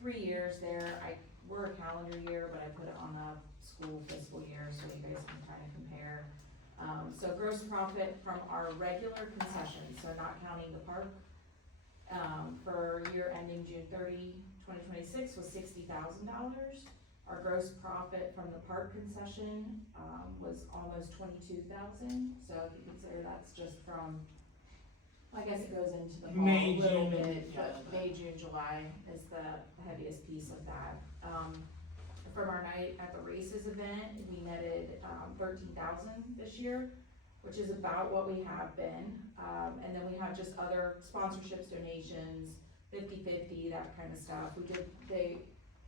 3 years there, we're a calendar year, but I put it on the school fiscal year, so you guys can kind of compare. So gross profit from our regular concessions, so not counting the park, for year ending June 30, 2026 was $60,000. Our gross profit from the park concession, was almost $22,000, so if you consider that's just from I guess it goes into the fall May, a little June, bit, yeah. but May, June, July is the heaviest piece of that. From our night at the races event, we netted, 13,000 this year, which is about what we have been. And then we have just other sponsorships, donations, 50-50, that kind of stuff. They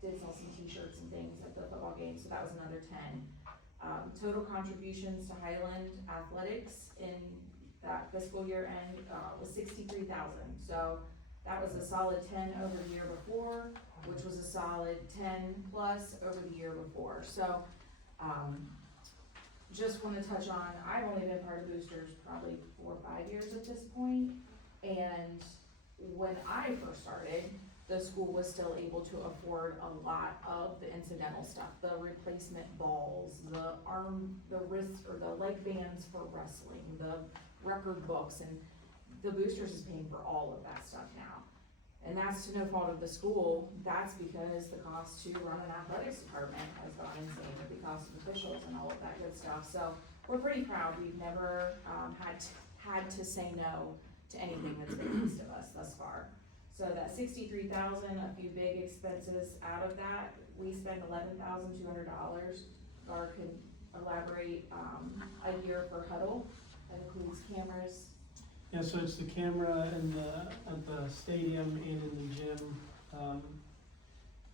did sell some t-shirts and things at the football game, so that was another 10. Total contributions to Highland Athletics in that fiscal year end, was 63,000. So that was a solid 10 over the year before, which was a solid 10 plus over the year before. So, just wanna touch on, I've only been part of Boosters probably 4 or 5 years at this point, and when I first started, the school was still able to afford a lot of the incidental stuff, the replacement balls, the wrist or the leg bands for wrestling, the record books, and the Boosters is paying for all of that stuff now. And that's to no fault of the school, that's because the cost to run an athletics department has gone insane with the cost of officials and all of that good stuff. So we're pretty proud, we've never, had to say no to anything that's been asked of us thus far. So that 63,000, a few big expenses out of that, we spend $11,200. Gar could elaborate, a year for huddle, that includes cameras. Yeah, so it's the camera at the stadium and in the gym.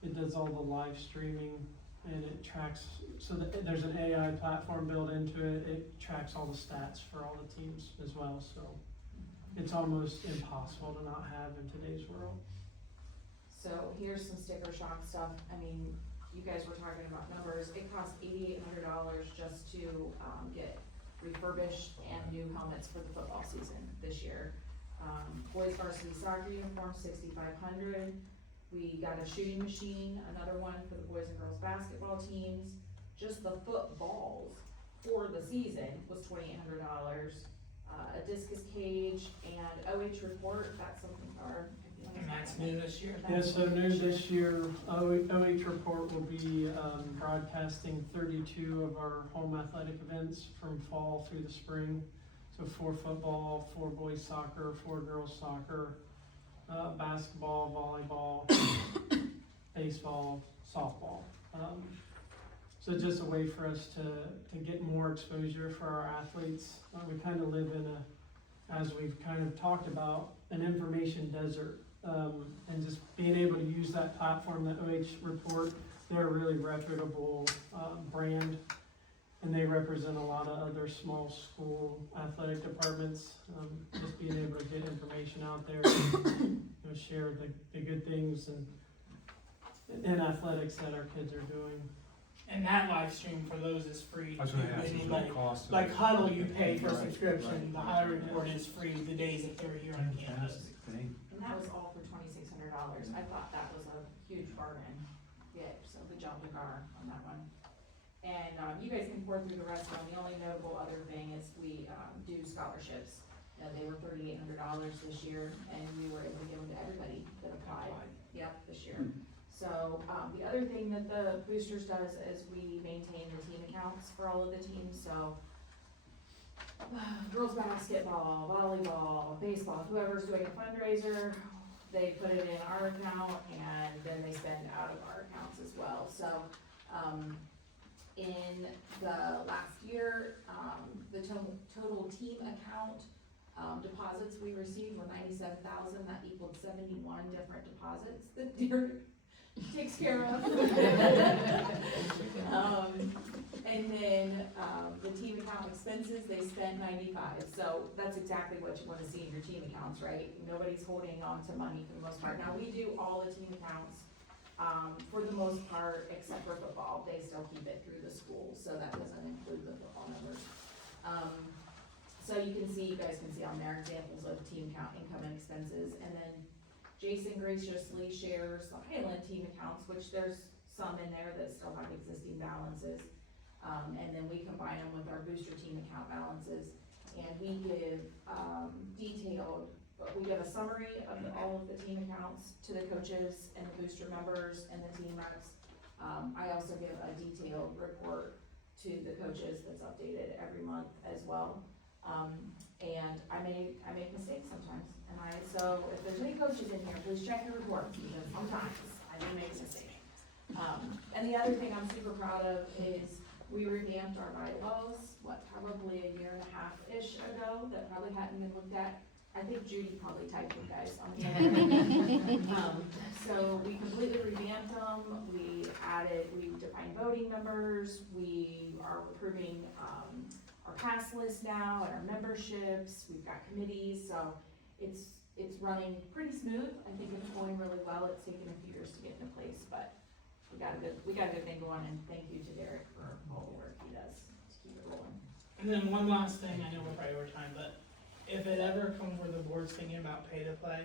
It does all the live streaming and it tracks, so that there's an AI platform built into it. It tracks all the stats for all the teams as well, so it's almost impossible to not have in today's world. So here's some sticker shock stuff. I mean, you guys were talking about numbers. It costs $8,800 just to, get refurbished and new helmets for the football season this year. Boys varsity soccer uniform, $6,500. We got a shooting machine, another one for the boys and girls basketball teams. Just the footballs for the season was $2,800. A discus cage and OH report, that's something our. And that's new this year? That's Yeah, so new new this year, OH Report will be, broadcasting 32 of our home athletic events from fall through the spring. So 4 football, 4 boys soccer, 4 girls soccer, basketball, volleyball, baseball, softball. So just a way for us to get more exposure for our athletes. We kind of live in as we've kind of talked about, an information desert. And just being able to use that platform, that OH Report, they're a really reputable brand, and they represent a lot of other small school athletic departments. Just being able to get information out there, share the good things and athletics that our kids are doing. And that live stream for those is free. I was gonna ask, is there a Like- cost to Like it? Huddle, you pay for Right, subscription, right. the Highland Report is free the days that they're here on campus. Thank And that was all for $2,600. I thought that was a huge bargain. Yeah, so good job to Gar on that one. And, you guys can pour through the rest of them. The only notable other thing is we, do scholarships. They were $3,800 this year, and we were able to give them to everybody that applied. Yep, this year. So, the other thing that the Boosters does is we maintain the team accounts for all of the teams, so girls basketball, volleyball, baseball, whoever's doing a fundraiser, they put it in our account and then they spend out of our accounts as well. So, in the last year, the total team account, deposits we received were 97,000. That equaled 71 different deposits that Derek takes care of. And then, the team account expenses, they spent 95, so that's exactly what you wanna see in your team accounts, right? Nobody's holding on to money for the most part. Now, we do all the team accounts, for the most part, except for football, they still keep it through the school, so that doesn't include the football numbers. So you guys can see on there examples of team account income and expenses, and then Jason graciously shares the Highland team accounts, which there's some in there that still have existing balances. And then we combine them with our booster team account balances, and we give, we give a summary of all of the team accounts to the coaches and the booster members and the team reps. I also give a detailed report to the coaches that's updated every month as well. And I make mistakes sometimes, so if there's any coaches in here, please check your reports, because sometimes I do make mistakes. And the other thing I'm super proud of is we revamped our bylaws, probably a year and a half-ish ago, that probably hadn't been looked at. I think Judy probably typed them, guys, on the so we completely revamped them, we defined voting members, we are approving, our pass list now and our memberships, we've got committees, so it's running pretty smooth. I think it's going really well. It's taken a few years to get into place, but we got a good thing going, and thank you to Derek for all the work he does to keep it rolling. And then one last thing, I know we're probably over time, but if it ever comes where the board's thinking about pay to play,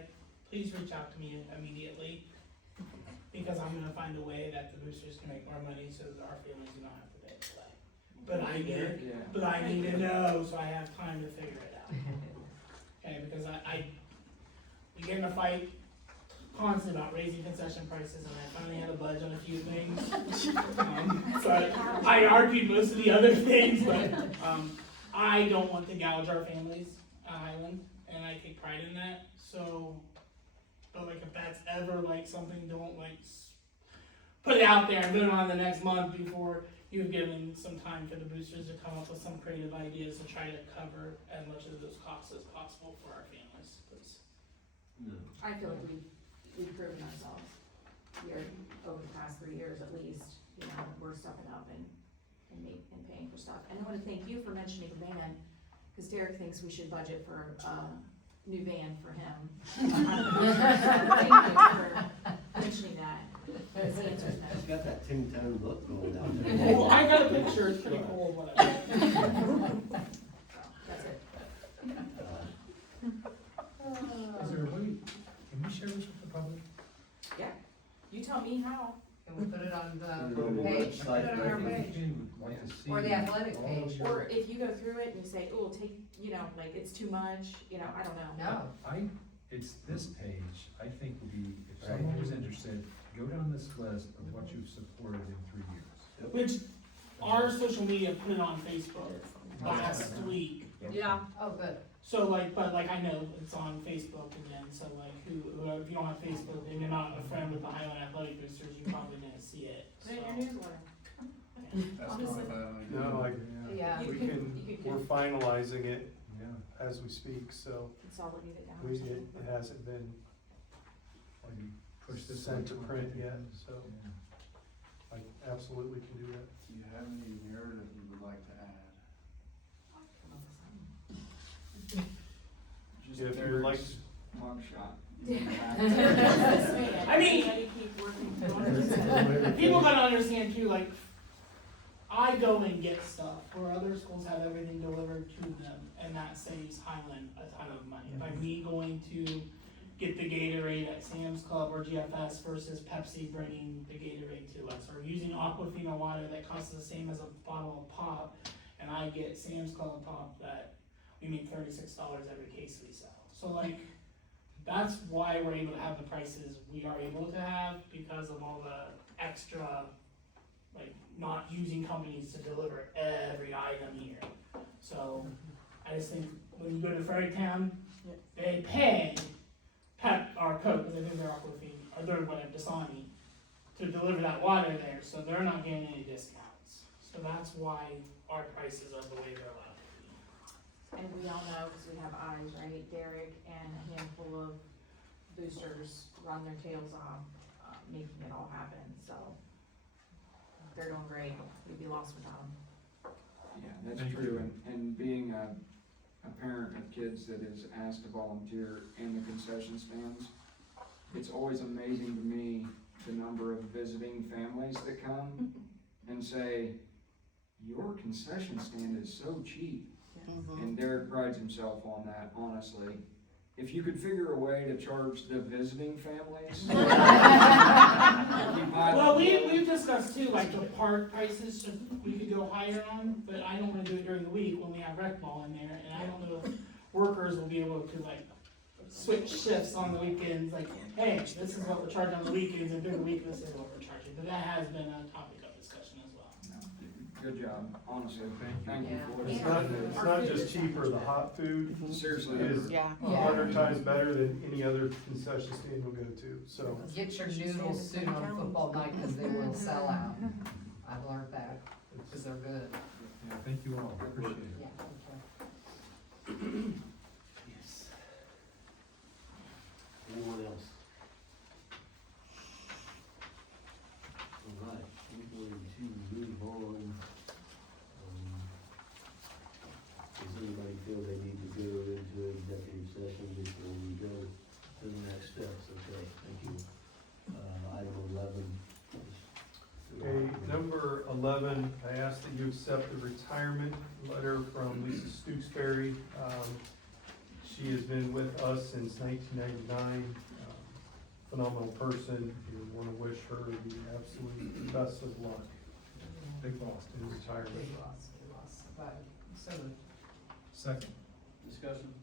please reach out to me immediately, because I'm gonna find a way that the boosters can make more money so that our families do not have to pay to play. But I need to know, so I have time to figure it out. Okay, because we get in a fight constantly about raising concession prices, and I finally had a budge on a few things. But I argued most of the other things, but, I don't want to gouge our families at Highland, and I take pride in that, so, but like, if that's ever like something, don't like, put it out there and put it on the next month before you've given some time for the boosters to come up with some creative ideas to try to cover as much of those costs as possible for our families, please. I feel like we've proven ourselves here over the past 3 years at least, we're stepping up and paying for stuff. And I wanna thank you for mentioning the van, cause Derek thinks we should budget for a new van for him. Thank you for mentioning that. His answer's no. It's got that tin-tone look going out there. Well, I got a picture, it's pretty cool, whatever. So, that's it. Is there a way, can we share this with the public? Yeah, you tell me how. Can we put it on Put it on the the page? Put website, it on our maybe. page. Would like to see Or the athletic all page. of your- Or if you go through it and you say, oh, take, like it's too much, I don't know. No, It's this page, I think would be, if someone was interested, go down this list of what you've supported in 3 years. Which, our social media put it on Facebook last week. yeah, oh, good. So but I know it's on Facebook, and then, so if you don't have Facebook and you're not a friend with the Highland Athletic Boosters, you probably didn't see it, Put it in so. your newsletter. That's not Honestly. a bad idea. No, like, Yeah, You we could- can, you could we're do- finalizing it Yeah, as we speak, so Consolidate it down or it something. hasn't been or you push this. sent to print electronically. yet, so Yeah. I absolutely can do that. Do you have any narrative you would like to add? Just If you would like Derek's mugshot. I mean- Gotta keep working. People gotta understand too, I go and get stuff where other schools have everything delivered to them, and that saves Highland a ton of money. By me going to get the Gatorade at Sam's Club or GFS versus Pepsi bringing the Gatorade to us, or using Aquafina water that costs the same as a bottle of pop, and I get Sam's Club pop that we make $36 every case we sell. So that's why we're able to have the prices we are able to have, because of all the extra, not using companies to deliver every item here. So, I just think when you go to Ferrytown, they pay Pep or Coke, because I think they're Aquafina, or they're whatever, Dasani, to deliver that water there, so they're not getting any discounts. So that's why our prices are the way they're allowed to be. And we all know, because we have eyes, right, Derek and a handful of boosters run their tails off, making it all happen, so. They're doing great, we'd be lost without them. Yeah, that's true, and being a parent of kids that is asked to volunteer in the concession stands, it's always amazing to me the number of visiting families that come and say, your concession stand is so cheap. And Derek prides himself on that, honestly. If you could figure a way to charge the visiting families. Well, we've discussed too, the park prices, so we could go higher on, but I don't wanna do it during the week when we have rec ball in there, and I don't know if workers will be able to switch shifts on the weekends, hey, this is what we're charging on the weekends, and during the week, this is what we're charging, but that has been a topic of discussion as well. good job, honestly. Thank you Yeah. for It's it. not, it's not just cheaper, the hot food Seriously. is Yeah. 100 times better than any other concession stand we'll go to, so. Get your noodles soon on football night, cause they will sell out. I've learned that, cause they're good. Yeah, thank you all, appreciate it. Yeah, okay. Yes. Anyone else? All right, we're going to move on. Does anybody feel they need to go into executive session before we go to the next steps? Okay, thank you. Item 11. Okay, number 11, I ask that you accept the retirement letter from Lisa Stooksbury. She has been with us since 1999, phenomenal person, and want to wish her the absolute best of luck Big boss. in retirement. Big loss, but, so, Second. Discussion,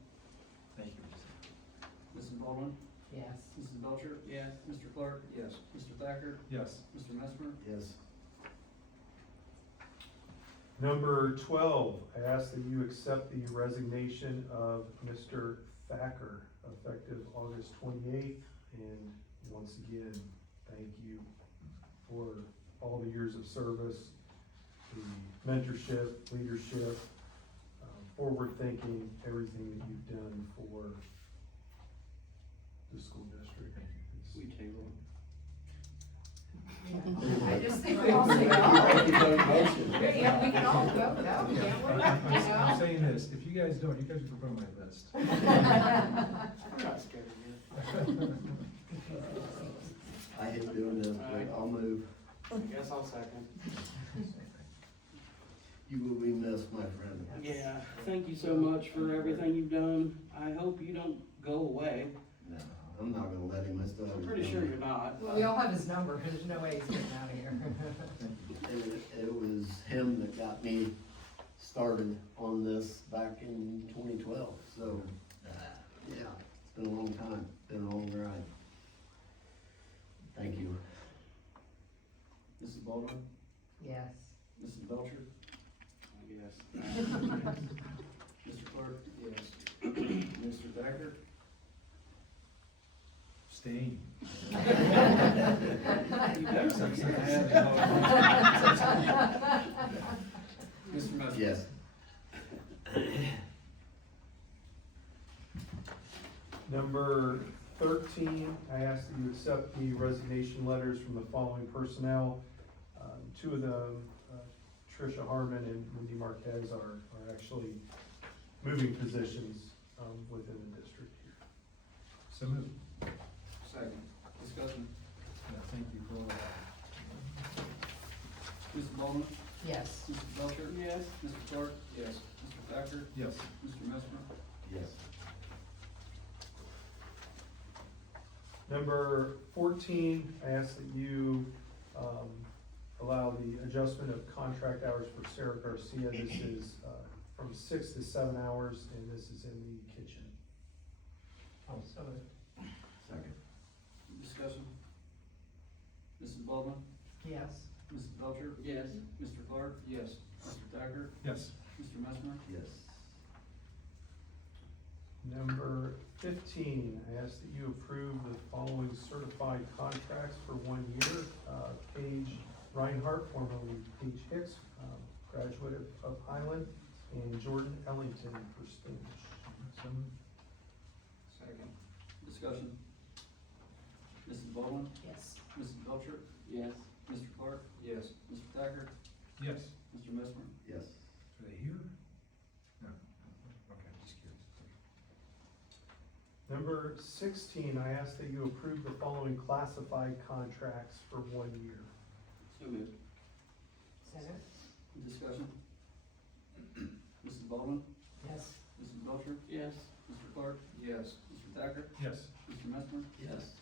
Thank you. Mrs. Baldwin, yes. Mrs. Belcher, Yes. Mr. Clark, Yes. Mr. Thacker, Yes. Mr. Messer. Yes. Number 12, I ask that you accept the resignation of Mr. Thacker effective August 28th. And once again, thank you for all the years of service, the mentorship, leadership, forward thinking, everything that you've done for the school district. We table it. I just think we all say no. Yeah, we can all go, no, I'm can't saying this, if you guys don't, you guys are on my list. we? I'm not scared of you. I hate doing this, but I'll move. I guess I'll second. You will be missed, my friend. Yeah, thank you so much for everything you've done. I hope you don't go away. No, I'm not gonna let him, I still have I'm his pretty sure number. you're not. Well, we all have his number, there's no way he's getting out of here. It was him that got me started on this back in 2012, so, yeah, it's been a long time, been a long ride. Thank you. Mrs. Baldwin, Yes. Mrs. Belcher, Yes. Mr. Clark. Yes. Mr. Thacker, Staying. Mr. Messer. Yes. Number 13, I ask that you accept the resignation letters from the following personnel. Two of them, Tricia Harmon and Wendy Marquez, are actually moving positions within the district here. So moved. Second. Discussion, Yeah, thank you for all that. Mrs. Baldwin, Yes. Mrs. Belcher, Yes. Mr. Clark. Yes. Mr. Thacker, Yes. Mr. Messer. Yes. Number 14, I ask that you allow the adjustment of contract hours for Sarah Garcia. This is from 6 to 7 hours, and this is in the kitchen. Oh, so, Second. Discussion, Mrs. Baldwin, yes. Mrs. Belcher, Yes. Mr. Clark. Yes. Mr. Thacker, Yes. Mr. Messer. Yes. Number 15, I ask that you approve the following certified contracts for 1 year. Paige Reinhardt, formerly Paige Hicks, graduate of Highland, and Jordan Ellington for Spanish. So moved. Second. Discussion, Mrs. Baldwin, Yes. Mrs. Belcher, Yes. Mr. Clark. Yes. Mr. Thacker, Yes. Mr. Messer. Yes. Are they here? No. Okay, just curious. Number 16, I ask that you approve the following classified contracts for 1 year. So moved. Second? Discussion, Mrs. Baldwin, Yes. Mrs. Belcher, Yes. Mr. Clark. Yes. Mr. Thacker, Yes. Mr. Messer. Yes.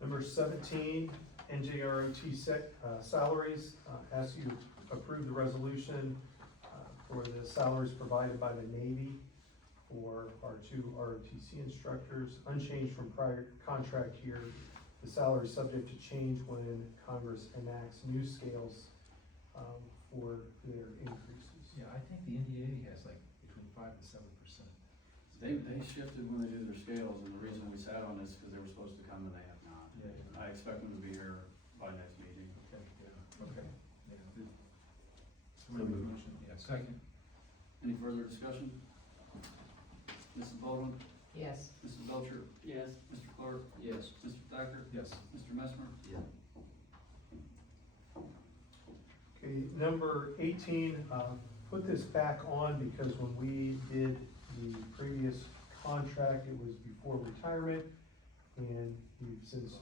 Number 17, NJROT salaries, ask you to approve the resolution for the salaries provided by the Navy for our 2 ROTC instructors, unchanged from prior contract year. the salary is subject to change when Congress enacts new scales, for their increases. Yeah, I think the NDA has like between 5 and 7%. They shifted when they do their scales, and the reason we sat on this is because they were supposed to come and they have not. Yeah. I expect them to be here by next meeting. Okay, yeah, okay, yeah. Somebody make a motion, yeah, second, Any further discussion? Mrs. Baldwin? Yes. Mrs. Belcher? Yes. Mr. Clark? Yes. Mr. Thacker? yes. Mr. Messmer? Yeah. Okay, number 18, put this back on because when we did the previous contract, it was before retirement, and we've since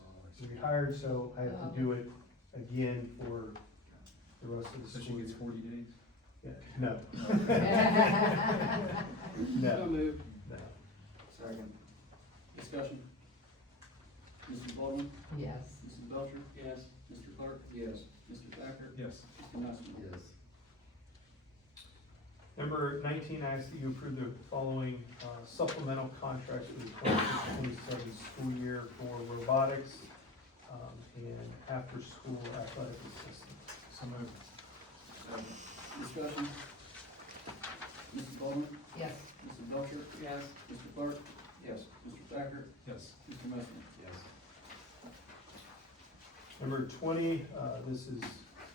retired, so I have to do it again for the rest of the So she school gets year. 40 days? Yeah, no. So No, moved. no. Second. Discussion? Mrs. Baldwin? Yes. Mrs. Belcher? Yes. Mr. Clark? Yes. Mr. Thacker? Yes. Mr. Messmer? Yes. Number 19, I ask that you approve the following supplemental contracts for the 26-27 school year for robotics and after-school athletic assistants. So moved. Second. Discussion? Mrs. Baldwin? Yes. Mrs. Belcher? Yes. Mr. Clark? Yes. Mr. Thacker? Yes. Mr. Messmer? Yes. Number 20, this is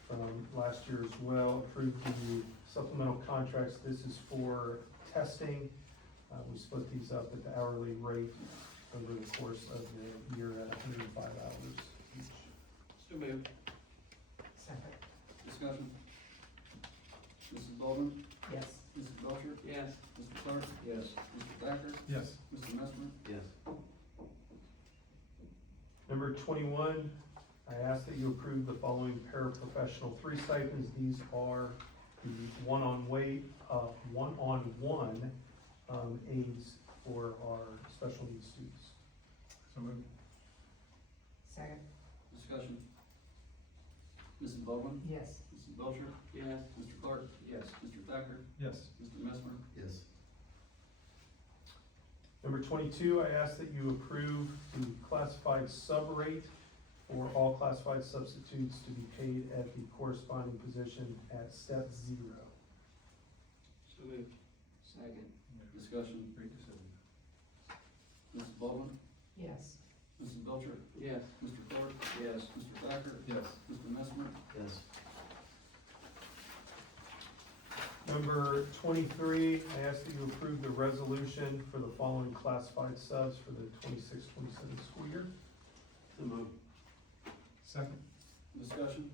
from last year as well, approved the supplemental contracts. This is for testing. We split these up at the hourly rate over the course of the year at 105 hours each. So moved. Second. Discussion? Mrs. Baldwin? Yes. Mrs. Belcher? Yes. Mr. Clark? Yes. Mr. Thacker? Yes. Mr. Messmer? Yes. Number 21, I ask that you approve the following paraprofessional 3 stipends. These are the one-on-one aides for our special needs students. So moved. Second. Discussion? Mrs. Baldwin? Yes. Mrs. Belcher? Yes. Mr. Clark? Yes. Mr. Thacker? Yes. Mr. Messmer? Yes. Number 22, I ask that you approve the classified sub-rate for all classified substitutes to be paid at the corresponding position at step 0. So moved. Second. Discussion? Great decision. Mrs. Baldwin? Yes. Mrs. Belcher? Yes. Mr. Clark? Yes. Mr. Thacker? Yes. Mr. Messmer? Yes. Number 23, I ask that you approve the resolution for the following classified subs for the 26-27 school year. So moved. Second. Discussion?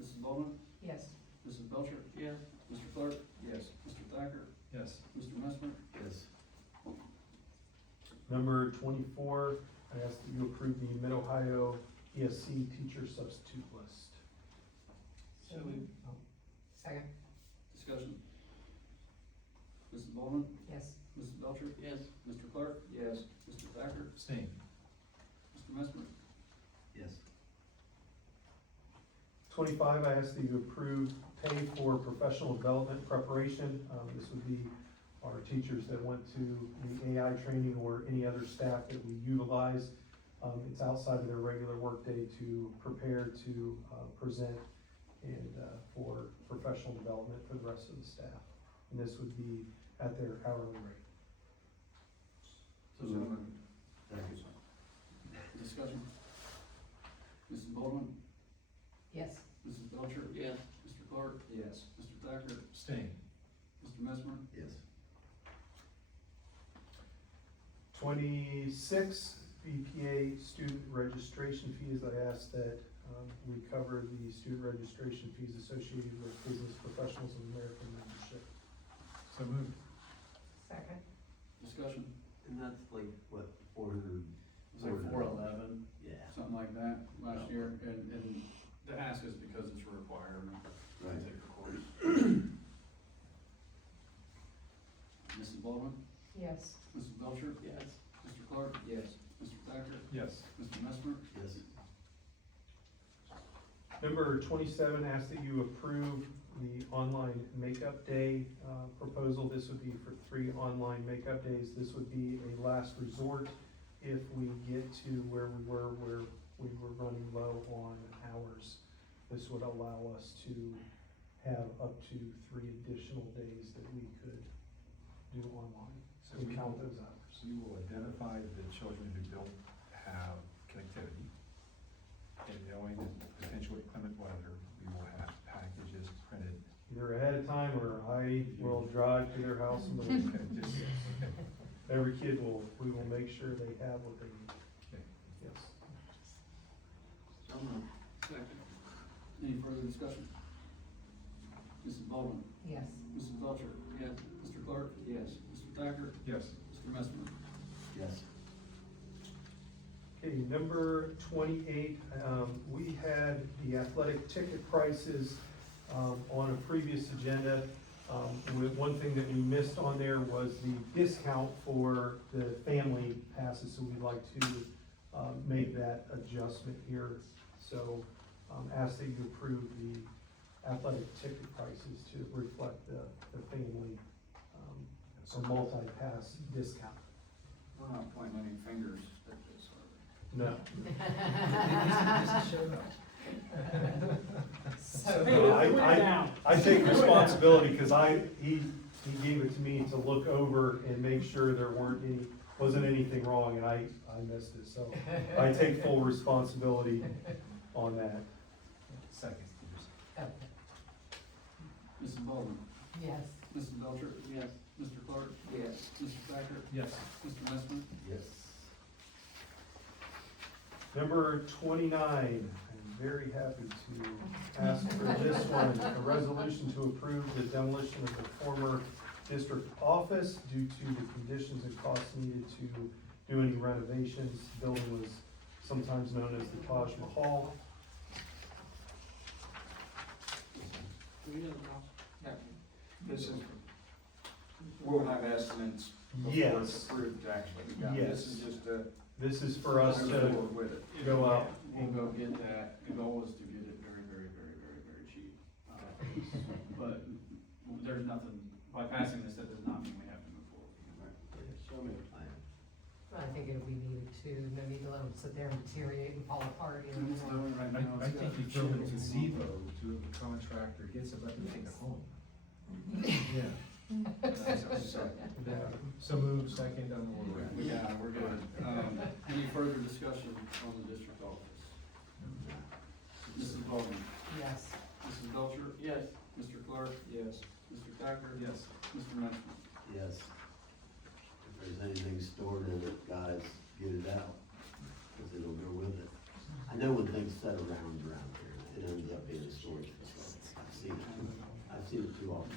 Mrs. Baldwin? Yes. Mrs. Belcher? Yes. Mr. Clark? Yes. Mr. Thacker? Yes. Mr. Messmer? Yes. Number 24, I ask that you approve the Mid-Ohio ESC teacher substitute list. So moved. Second. Discussion? Mrs. Baldwin? Yes. Mrs. Belcher? Yes. Mr. Clark? Yes. Mr. Thacker? Abstain. Mr. Messmer? Yes. 25, I ask that you approve pay for professional development preparation. This would be our teachers that went to the AI training or any other staff that we utilize. It's outside of their regular workday to prepare to present and for professional development for the rest of the staff. And this would be at their hourly rate. So moved. Second. Discussion? Mrs. Baldwin? Yes. Mrs. Belcher? Yes. Mr. Clark? Yes. Mr. Thacker? Abstain. Mr. Messmer? Yes. 26, BPA student registration fees. I ask that we cover the student registration fees associated with Business Professionals of America membership. So moved. Second. Discussion? And that's like, what, 400? It was like 411, Yeah. something like that last year, and the ask is because it's a requirement to Right. take the course. Mrs. Baldwin? Yes. Mrs. Belcher? Yes. Mr. Clark? Yes. Mr. Thacker? Yes. Mr. Messmer? Yes. Number 27, ask that you approve the online makeup day proposal. This would be for 3 online makeup days. This would be a last resort if we get to where we were running low on hours, this would allow us to have up to 3 additional days that we could do online. So we count those hours. We will identify the children who don't have connectivity, and knowing the potential inclement weather, we will have packages printed. Either ahead of time, or I will drive to their house and deliver. Okay, just, okay. Every kid we will make sure they have what they need. Okay. Yes. Second. Any further discussion? Mrs. Baldwin? Yes. Mrs. Belcher? Yes. Mr. Clark? Yes. Mr. Thacker? Yes. Mr. Messmer? Yes. Okay, number 28, we had the athletic ticket prices on a previous agenda. One thing that we missed on there was the discount for the family passes, so we'd like to make that adjustment here. So ask that you approve the athletic ticket prices to reflect the family or multi-pass discount. We're not pointing any fingers at this, are we? No. Just showed up. So, Hey, No, put it down. I take responsibility, because he gave it to me to look over and make sure there wasn't anything wrong, and I missed it, so I take full responsibility on that. Second. okay. Mrs. Baldwin? Yes. Mrs. Belcher? Yes. Mr. Clark? Yes. Mr. Thacker? Yes. Mr. Messmer? Yes. Number 29, I'm very happy to ask for this one, a resolution to approve the demolition of the former district office due to the conditions and costs needed to do any renovations. The building was sometimes known as the Taj Mahal. Yeah. This is, we'll have estimates before it's Yes. approved to actually be done. This is Yes. just a. This is for us move to forward with it. go out. We'll go get that. The goal is to get it very, very, very, very, very cheap. But there's nothing, by passing this, that does not mean we have to move forward. Show me the plan. I think it'll be needed too, no need to let them sit there and deteriorate and fall apart, you And it's know. doing right now, I it's think got you throw the shingles and gazebo lumber. to a contractor, gets it, let them take it home. Yeah. So move second on the order. Yeah, we're good. Any further discussion on the district office? Mrs. Baldwin? Yes. Mrs. Belcher? Yes. Mr. Clark? Yes. Mr. Thacker? Yes. Mr. Messmer? Yes. If there's anything stored in it, guys, get it out, because it'll go with it. I know when things set around here, it ends up being a storage facility. I've seen it too often.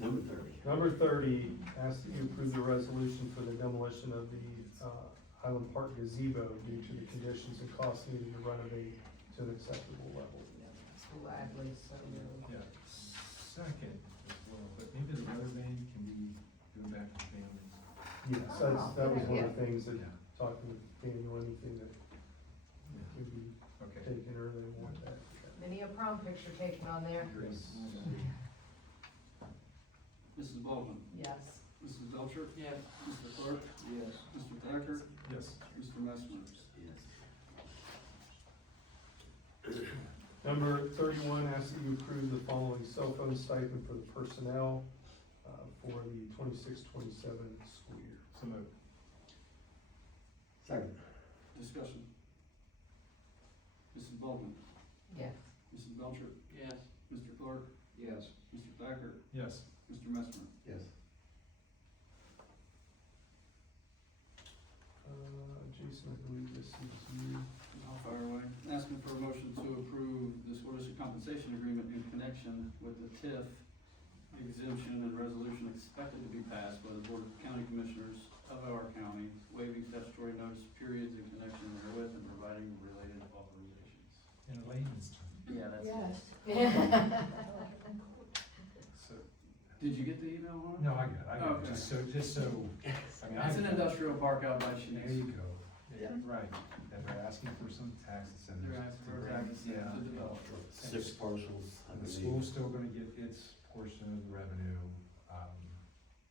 Number 30. Number 30, ask that you approve the resolution for the demolition of the Highland Park gazebo due to the conditions and costs needed to renovate to an acceptable level. Gladly, so moved. Yeah, second as well, but maybe the weather vane can be go back to families. Yes, that was one of the things that, Yeah. talking with Daniel, anything that could be Okay. taken or they want that. Many a prom picture taken on there. Mrs. Baldwin? Yes. Mrs. Belcher? Yes. Mr. Clark? Yes. Mr. Thacker? Yes. Mr. Messmer? Yes. Number 31, ask that you approve the following cell phone stipend for the personnel for the 26-27 school year. So moved. Second. Discussion. Mrs. Baldwin? Yes. Mrs. Belcher? Yes. Mr. Clark? Yes. Mr. Thacker? Yes. Mr. Messmer? Yes. Jason, I believe this is you. I'll fire away. Asking for a motion to approve the school district compensation agreement in connection with the TIF exemption and resolution expected to be passed by the Board of County Commissioners of our county, waiving statutory notice periods in connection therewith and providing related authorizations. In layman's terms. Yeah, that's So, Did you get the email, Mark? no, I got it, Okay. just so, I mean, It's an industrial park out by There Shanice. you go. Yeah. Right, and they're asking for some taxes and They're there's. asking for taxes Yeah. to develop. 6 parcels, I And the believe. school's still gonna get its portion of the revenue,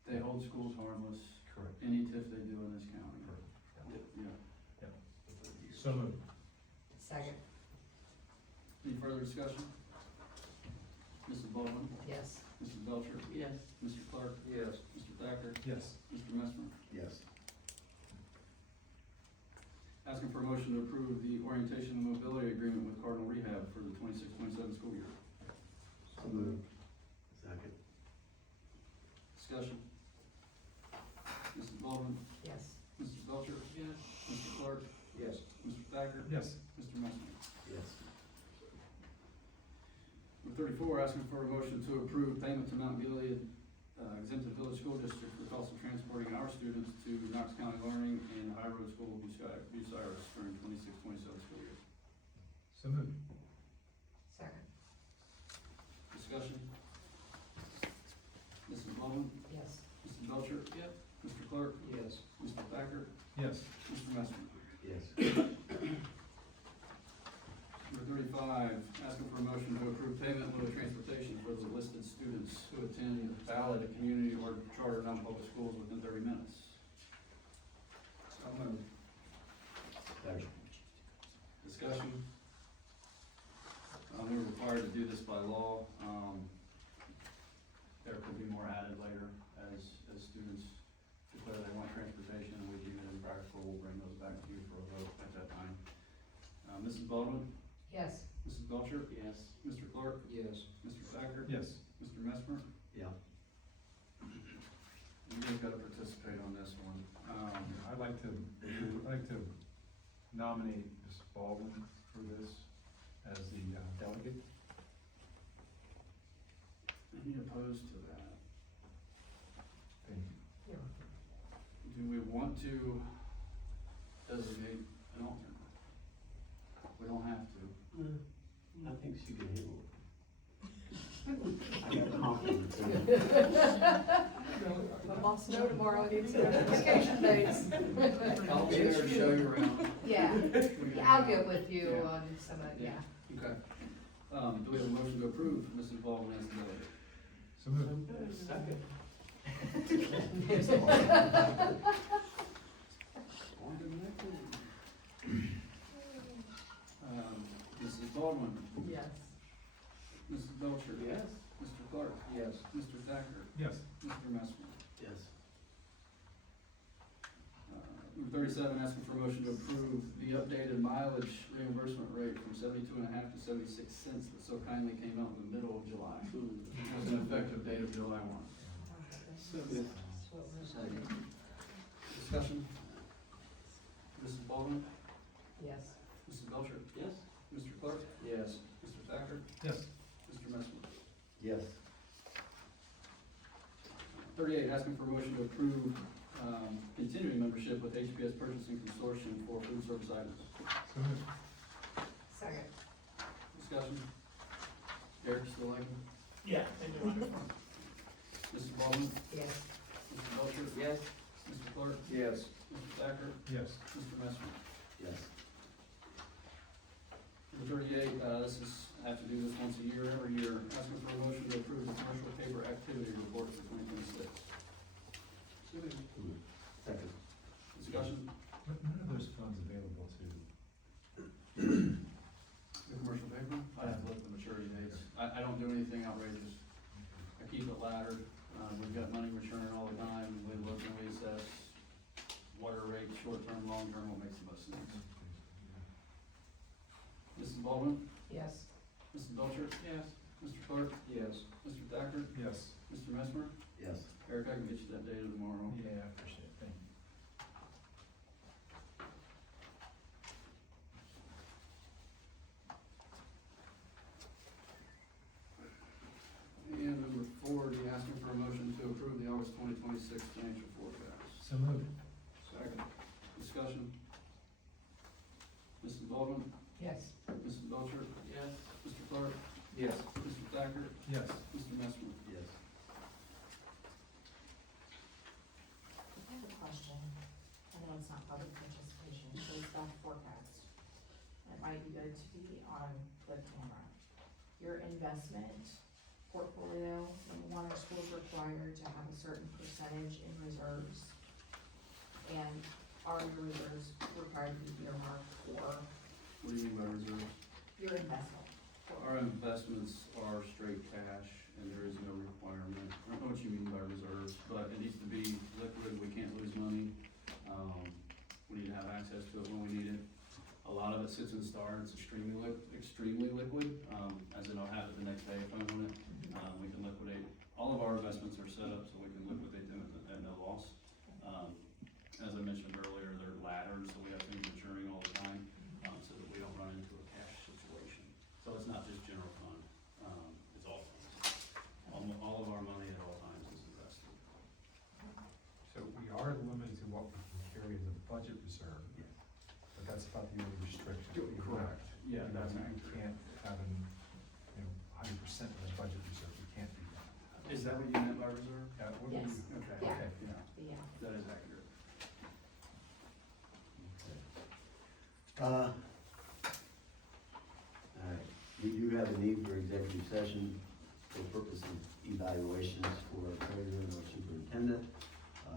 They hold schools harmless. Correct. any TIF they do in this county. Yeah. So moved. Second, Any further discussion? Mrs. Baldwin? yes. Mrs. Belcher? Yes. Mr. Clark? Yes. Mr. Thacker? Yes. Mr. Messmer? Yes. Asking for a motion to approve the orientation and mobility agreement with Cardinal Rehab for the 26-27 school year. So moved. Second. Discussion? Mrs. Baldwin? Yes. Mrs. Belcher? Yes. Mr. Clark? Yes. Mr. Thacker? Yes. Mr. Messmer? Yes. Number 34, asking for a motion to approve payment to Mount Gilead exempted village school district for cost of transporting our students to Knox County Learning and High Road School Bucyrus during 26-27 school year. So moved. Second, Discussion? Mrs. Baldwin? yes. Mrs. Belcher? Yep. Mr. Clark? Yes. Mr. Thacker? Yes. Mr. Messmer? Yes. Number 35, asking for a motion to approve payment in lieu of transportation for the listed students who attend valid community or charter non-public schools within 30 minutes. So moved. Second. Discussion? We're required to do this by law. There could be more added later as students declare they want transportation and we deem it impractical. We'll bring those back to you for a vote at that time. Mrs. Baldwin? Yes. Mrs. Belcher? Yes. Mr. Clark? Yes. Mr. Thacker? Yes. Mr. Messmer? Yeah. You guys gotta participate on this one. I'd like to nominate Ms. Baldwin for this as the delegate. Any opposed to that? Thank you. Yeah. Do we want to designate an alternate? We don't have to. I think she can handle it. I got confidence in her. My boss know tomorrow needs some vacation days. I'll be there to show you around. Yeah, I'll get with you Yeah. on some of, yeah. Okay. Do we have a motion to approve Mrs. Baldwin as the delegate? So moved. Second. On to the next one. Mrs. Baldwin, Yes. Mrs. Belcher. Yes. Mr. Clark. Yes. Mr. Thacker. Yes. Mr. Messmer. Yes. Number 37, asking for a motion to approve the updated mileage reimbursement rate from 72.5 to 76 cents that so kindly came out in the middle of July. As an effective date of July 1. So good. Second. Discussion? Mrs. Baldwin? Yes. Mrs. Belcher? Yes. Mr. Clark? Yes. Mr. Thacker? Yes. Mr. Messmer? Yes. 38, asking for a motion to approve continuing membership with HPS Purchasing Consortium for food service items. So moved. Second, Discussion? Eric, you still like him? Yeah, they do it. Mrs. Baldwin? yes. Mrs. Belcher? Yes. Mr. Clark? Yes. Mr. Thacker? Yes. Mr. Messmer? Yes. Number 38, this is, I have to do this once a year, every year, asking for a motion to approve the commercial paper activity report for 2026. Second. Discussion? When are those funds available to? The commercial paper? I have to look at the maturity dates. I don't do anything outrageous. I keep it laddered. We've got money maturing all the time. We look and we assess what are rates, short-term, long-term, what makes the most sense. Mrs. Baldwin? Yes. Mrs. Belcher? Yes. Mr. Clark? Yes. Mr. Thacker? Yes. Mr. Messmer? Yes. Eric, I can get you that data tomorrow. Yeah, I appreciate it. Thank you. And number 40, asking for a motion to approve the August 2026 financial forecast. So moved. Second. Discussion. Mrs. Baldwin? Yes. Mrs. Belcher? Yes. Mr. Clark? Yes. Mr. Thacker? Yes. Mr. Messmer? Yes. I have a question. I know it's not public participation, so it's about the forecast. It might be good to be on the camera. Your investment portfolio, number one, are schools required to have a certain percentage in reserves and are your reserves required to be earmarked for What do you mean by reserves? your investment? Our investments are straight cash, and there is no requirement, I don't know what you mean by reserves, but it needs to be liquid, we can't lose money. We need to have access to it when we need it. A lot of it sits in STAR, it's extremely liquid, as in I'll have it the next day if I want it. We can liquidate, all of our investments are set up so we can liquidate them at no loss. As I mentioned earlier, they're laddered, so we have things maturing all the time, so that we don't run into a cash situation. So it's not just general fund, it's all funds. All of our money at all times is invested. So we are limited to what we can carry in the budget reserve, but that's about the only restriction. Correct. Yeah, that's We accurate. can't have an, 100% of the budget reserve, we can't do that. Is that what you meant by reserve? What do Yes. we- Okay. Yeah. Okay. Yeah, Yeah. that is accurate. All right, we do have a need for executive session for purpose of evaluations for our treasurer and our superintendent. I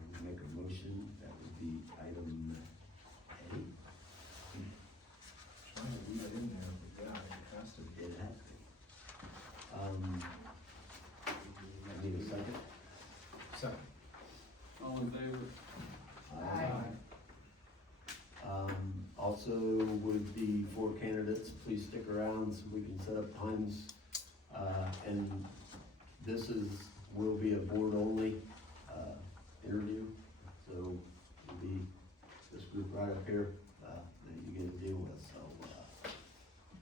would make a motion, that would be item A. Trying to leave it in there, but yeah, it has to be. It has to. I need a second. Second. All in favor? Aye. Also would be for candidates, please stick around so we can set up times. And this will be a board only, interview. So it'll be this group right up here, that you get to deal with, so,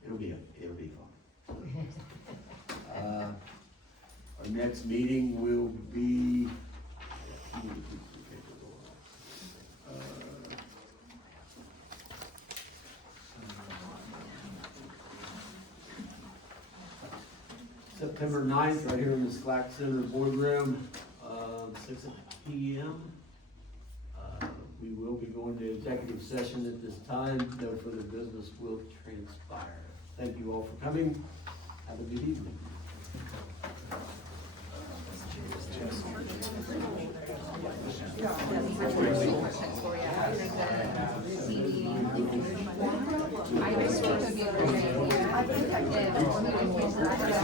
it'll be fun. Our next meeting will be, September 9th, right here in the Slack Center boardroom, 6 p.m. We will be going to executive session at this time, no further business will transpire. Thank you all for coming, have a good evening. I just think it would be a great idea.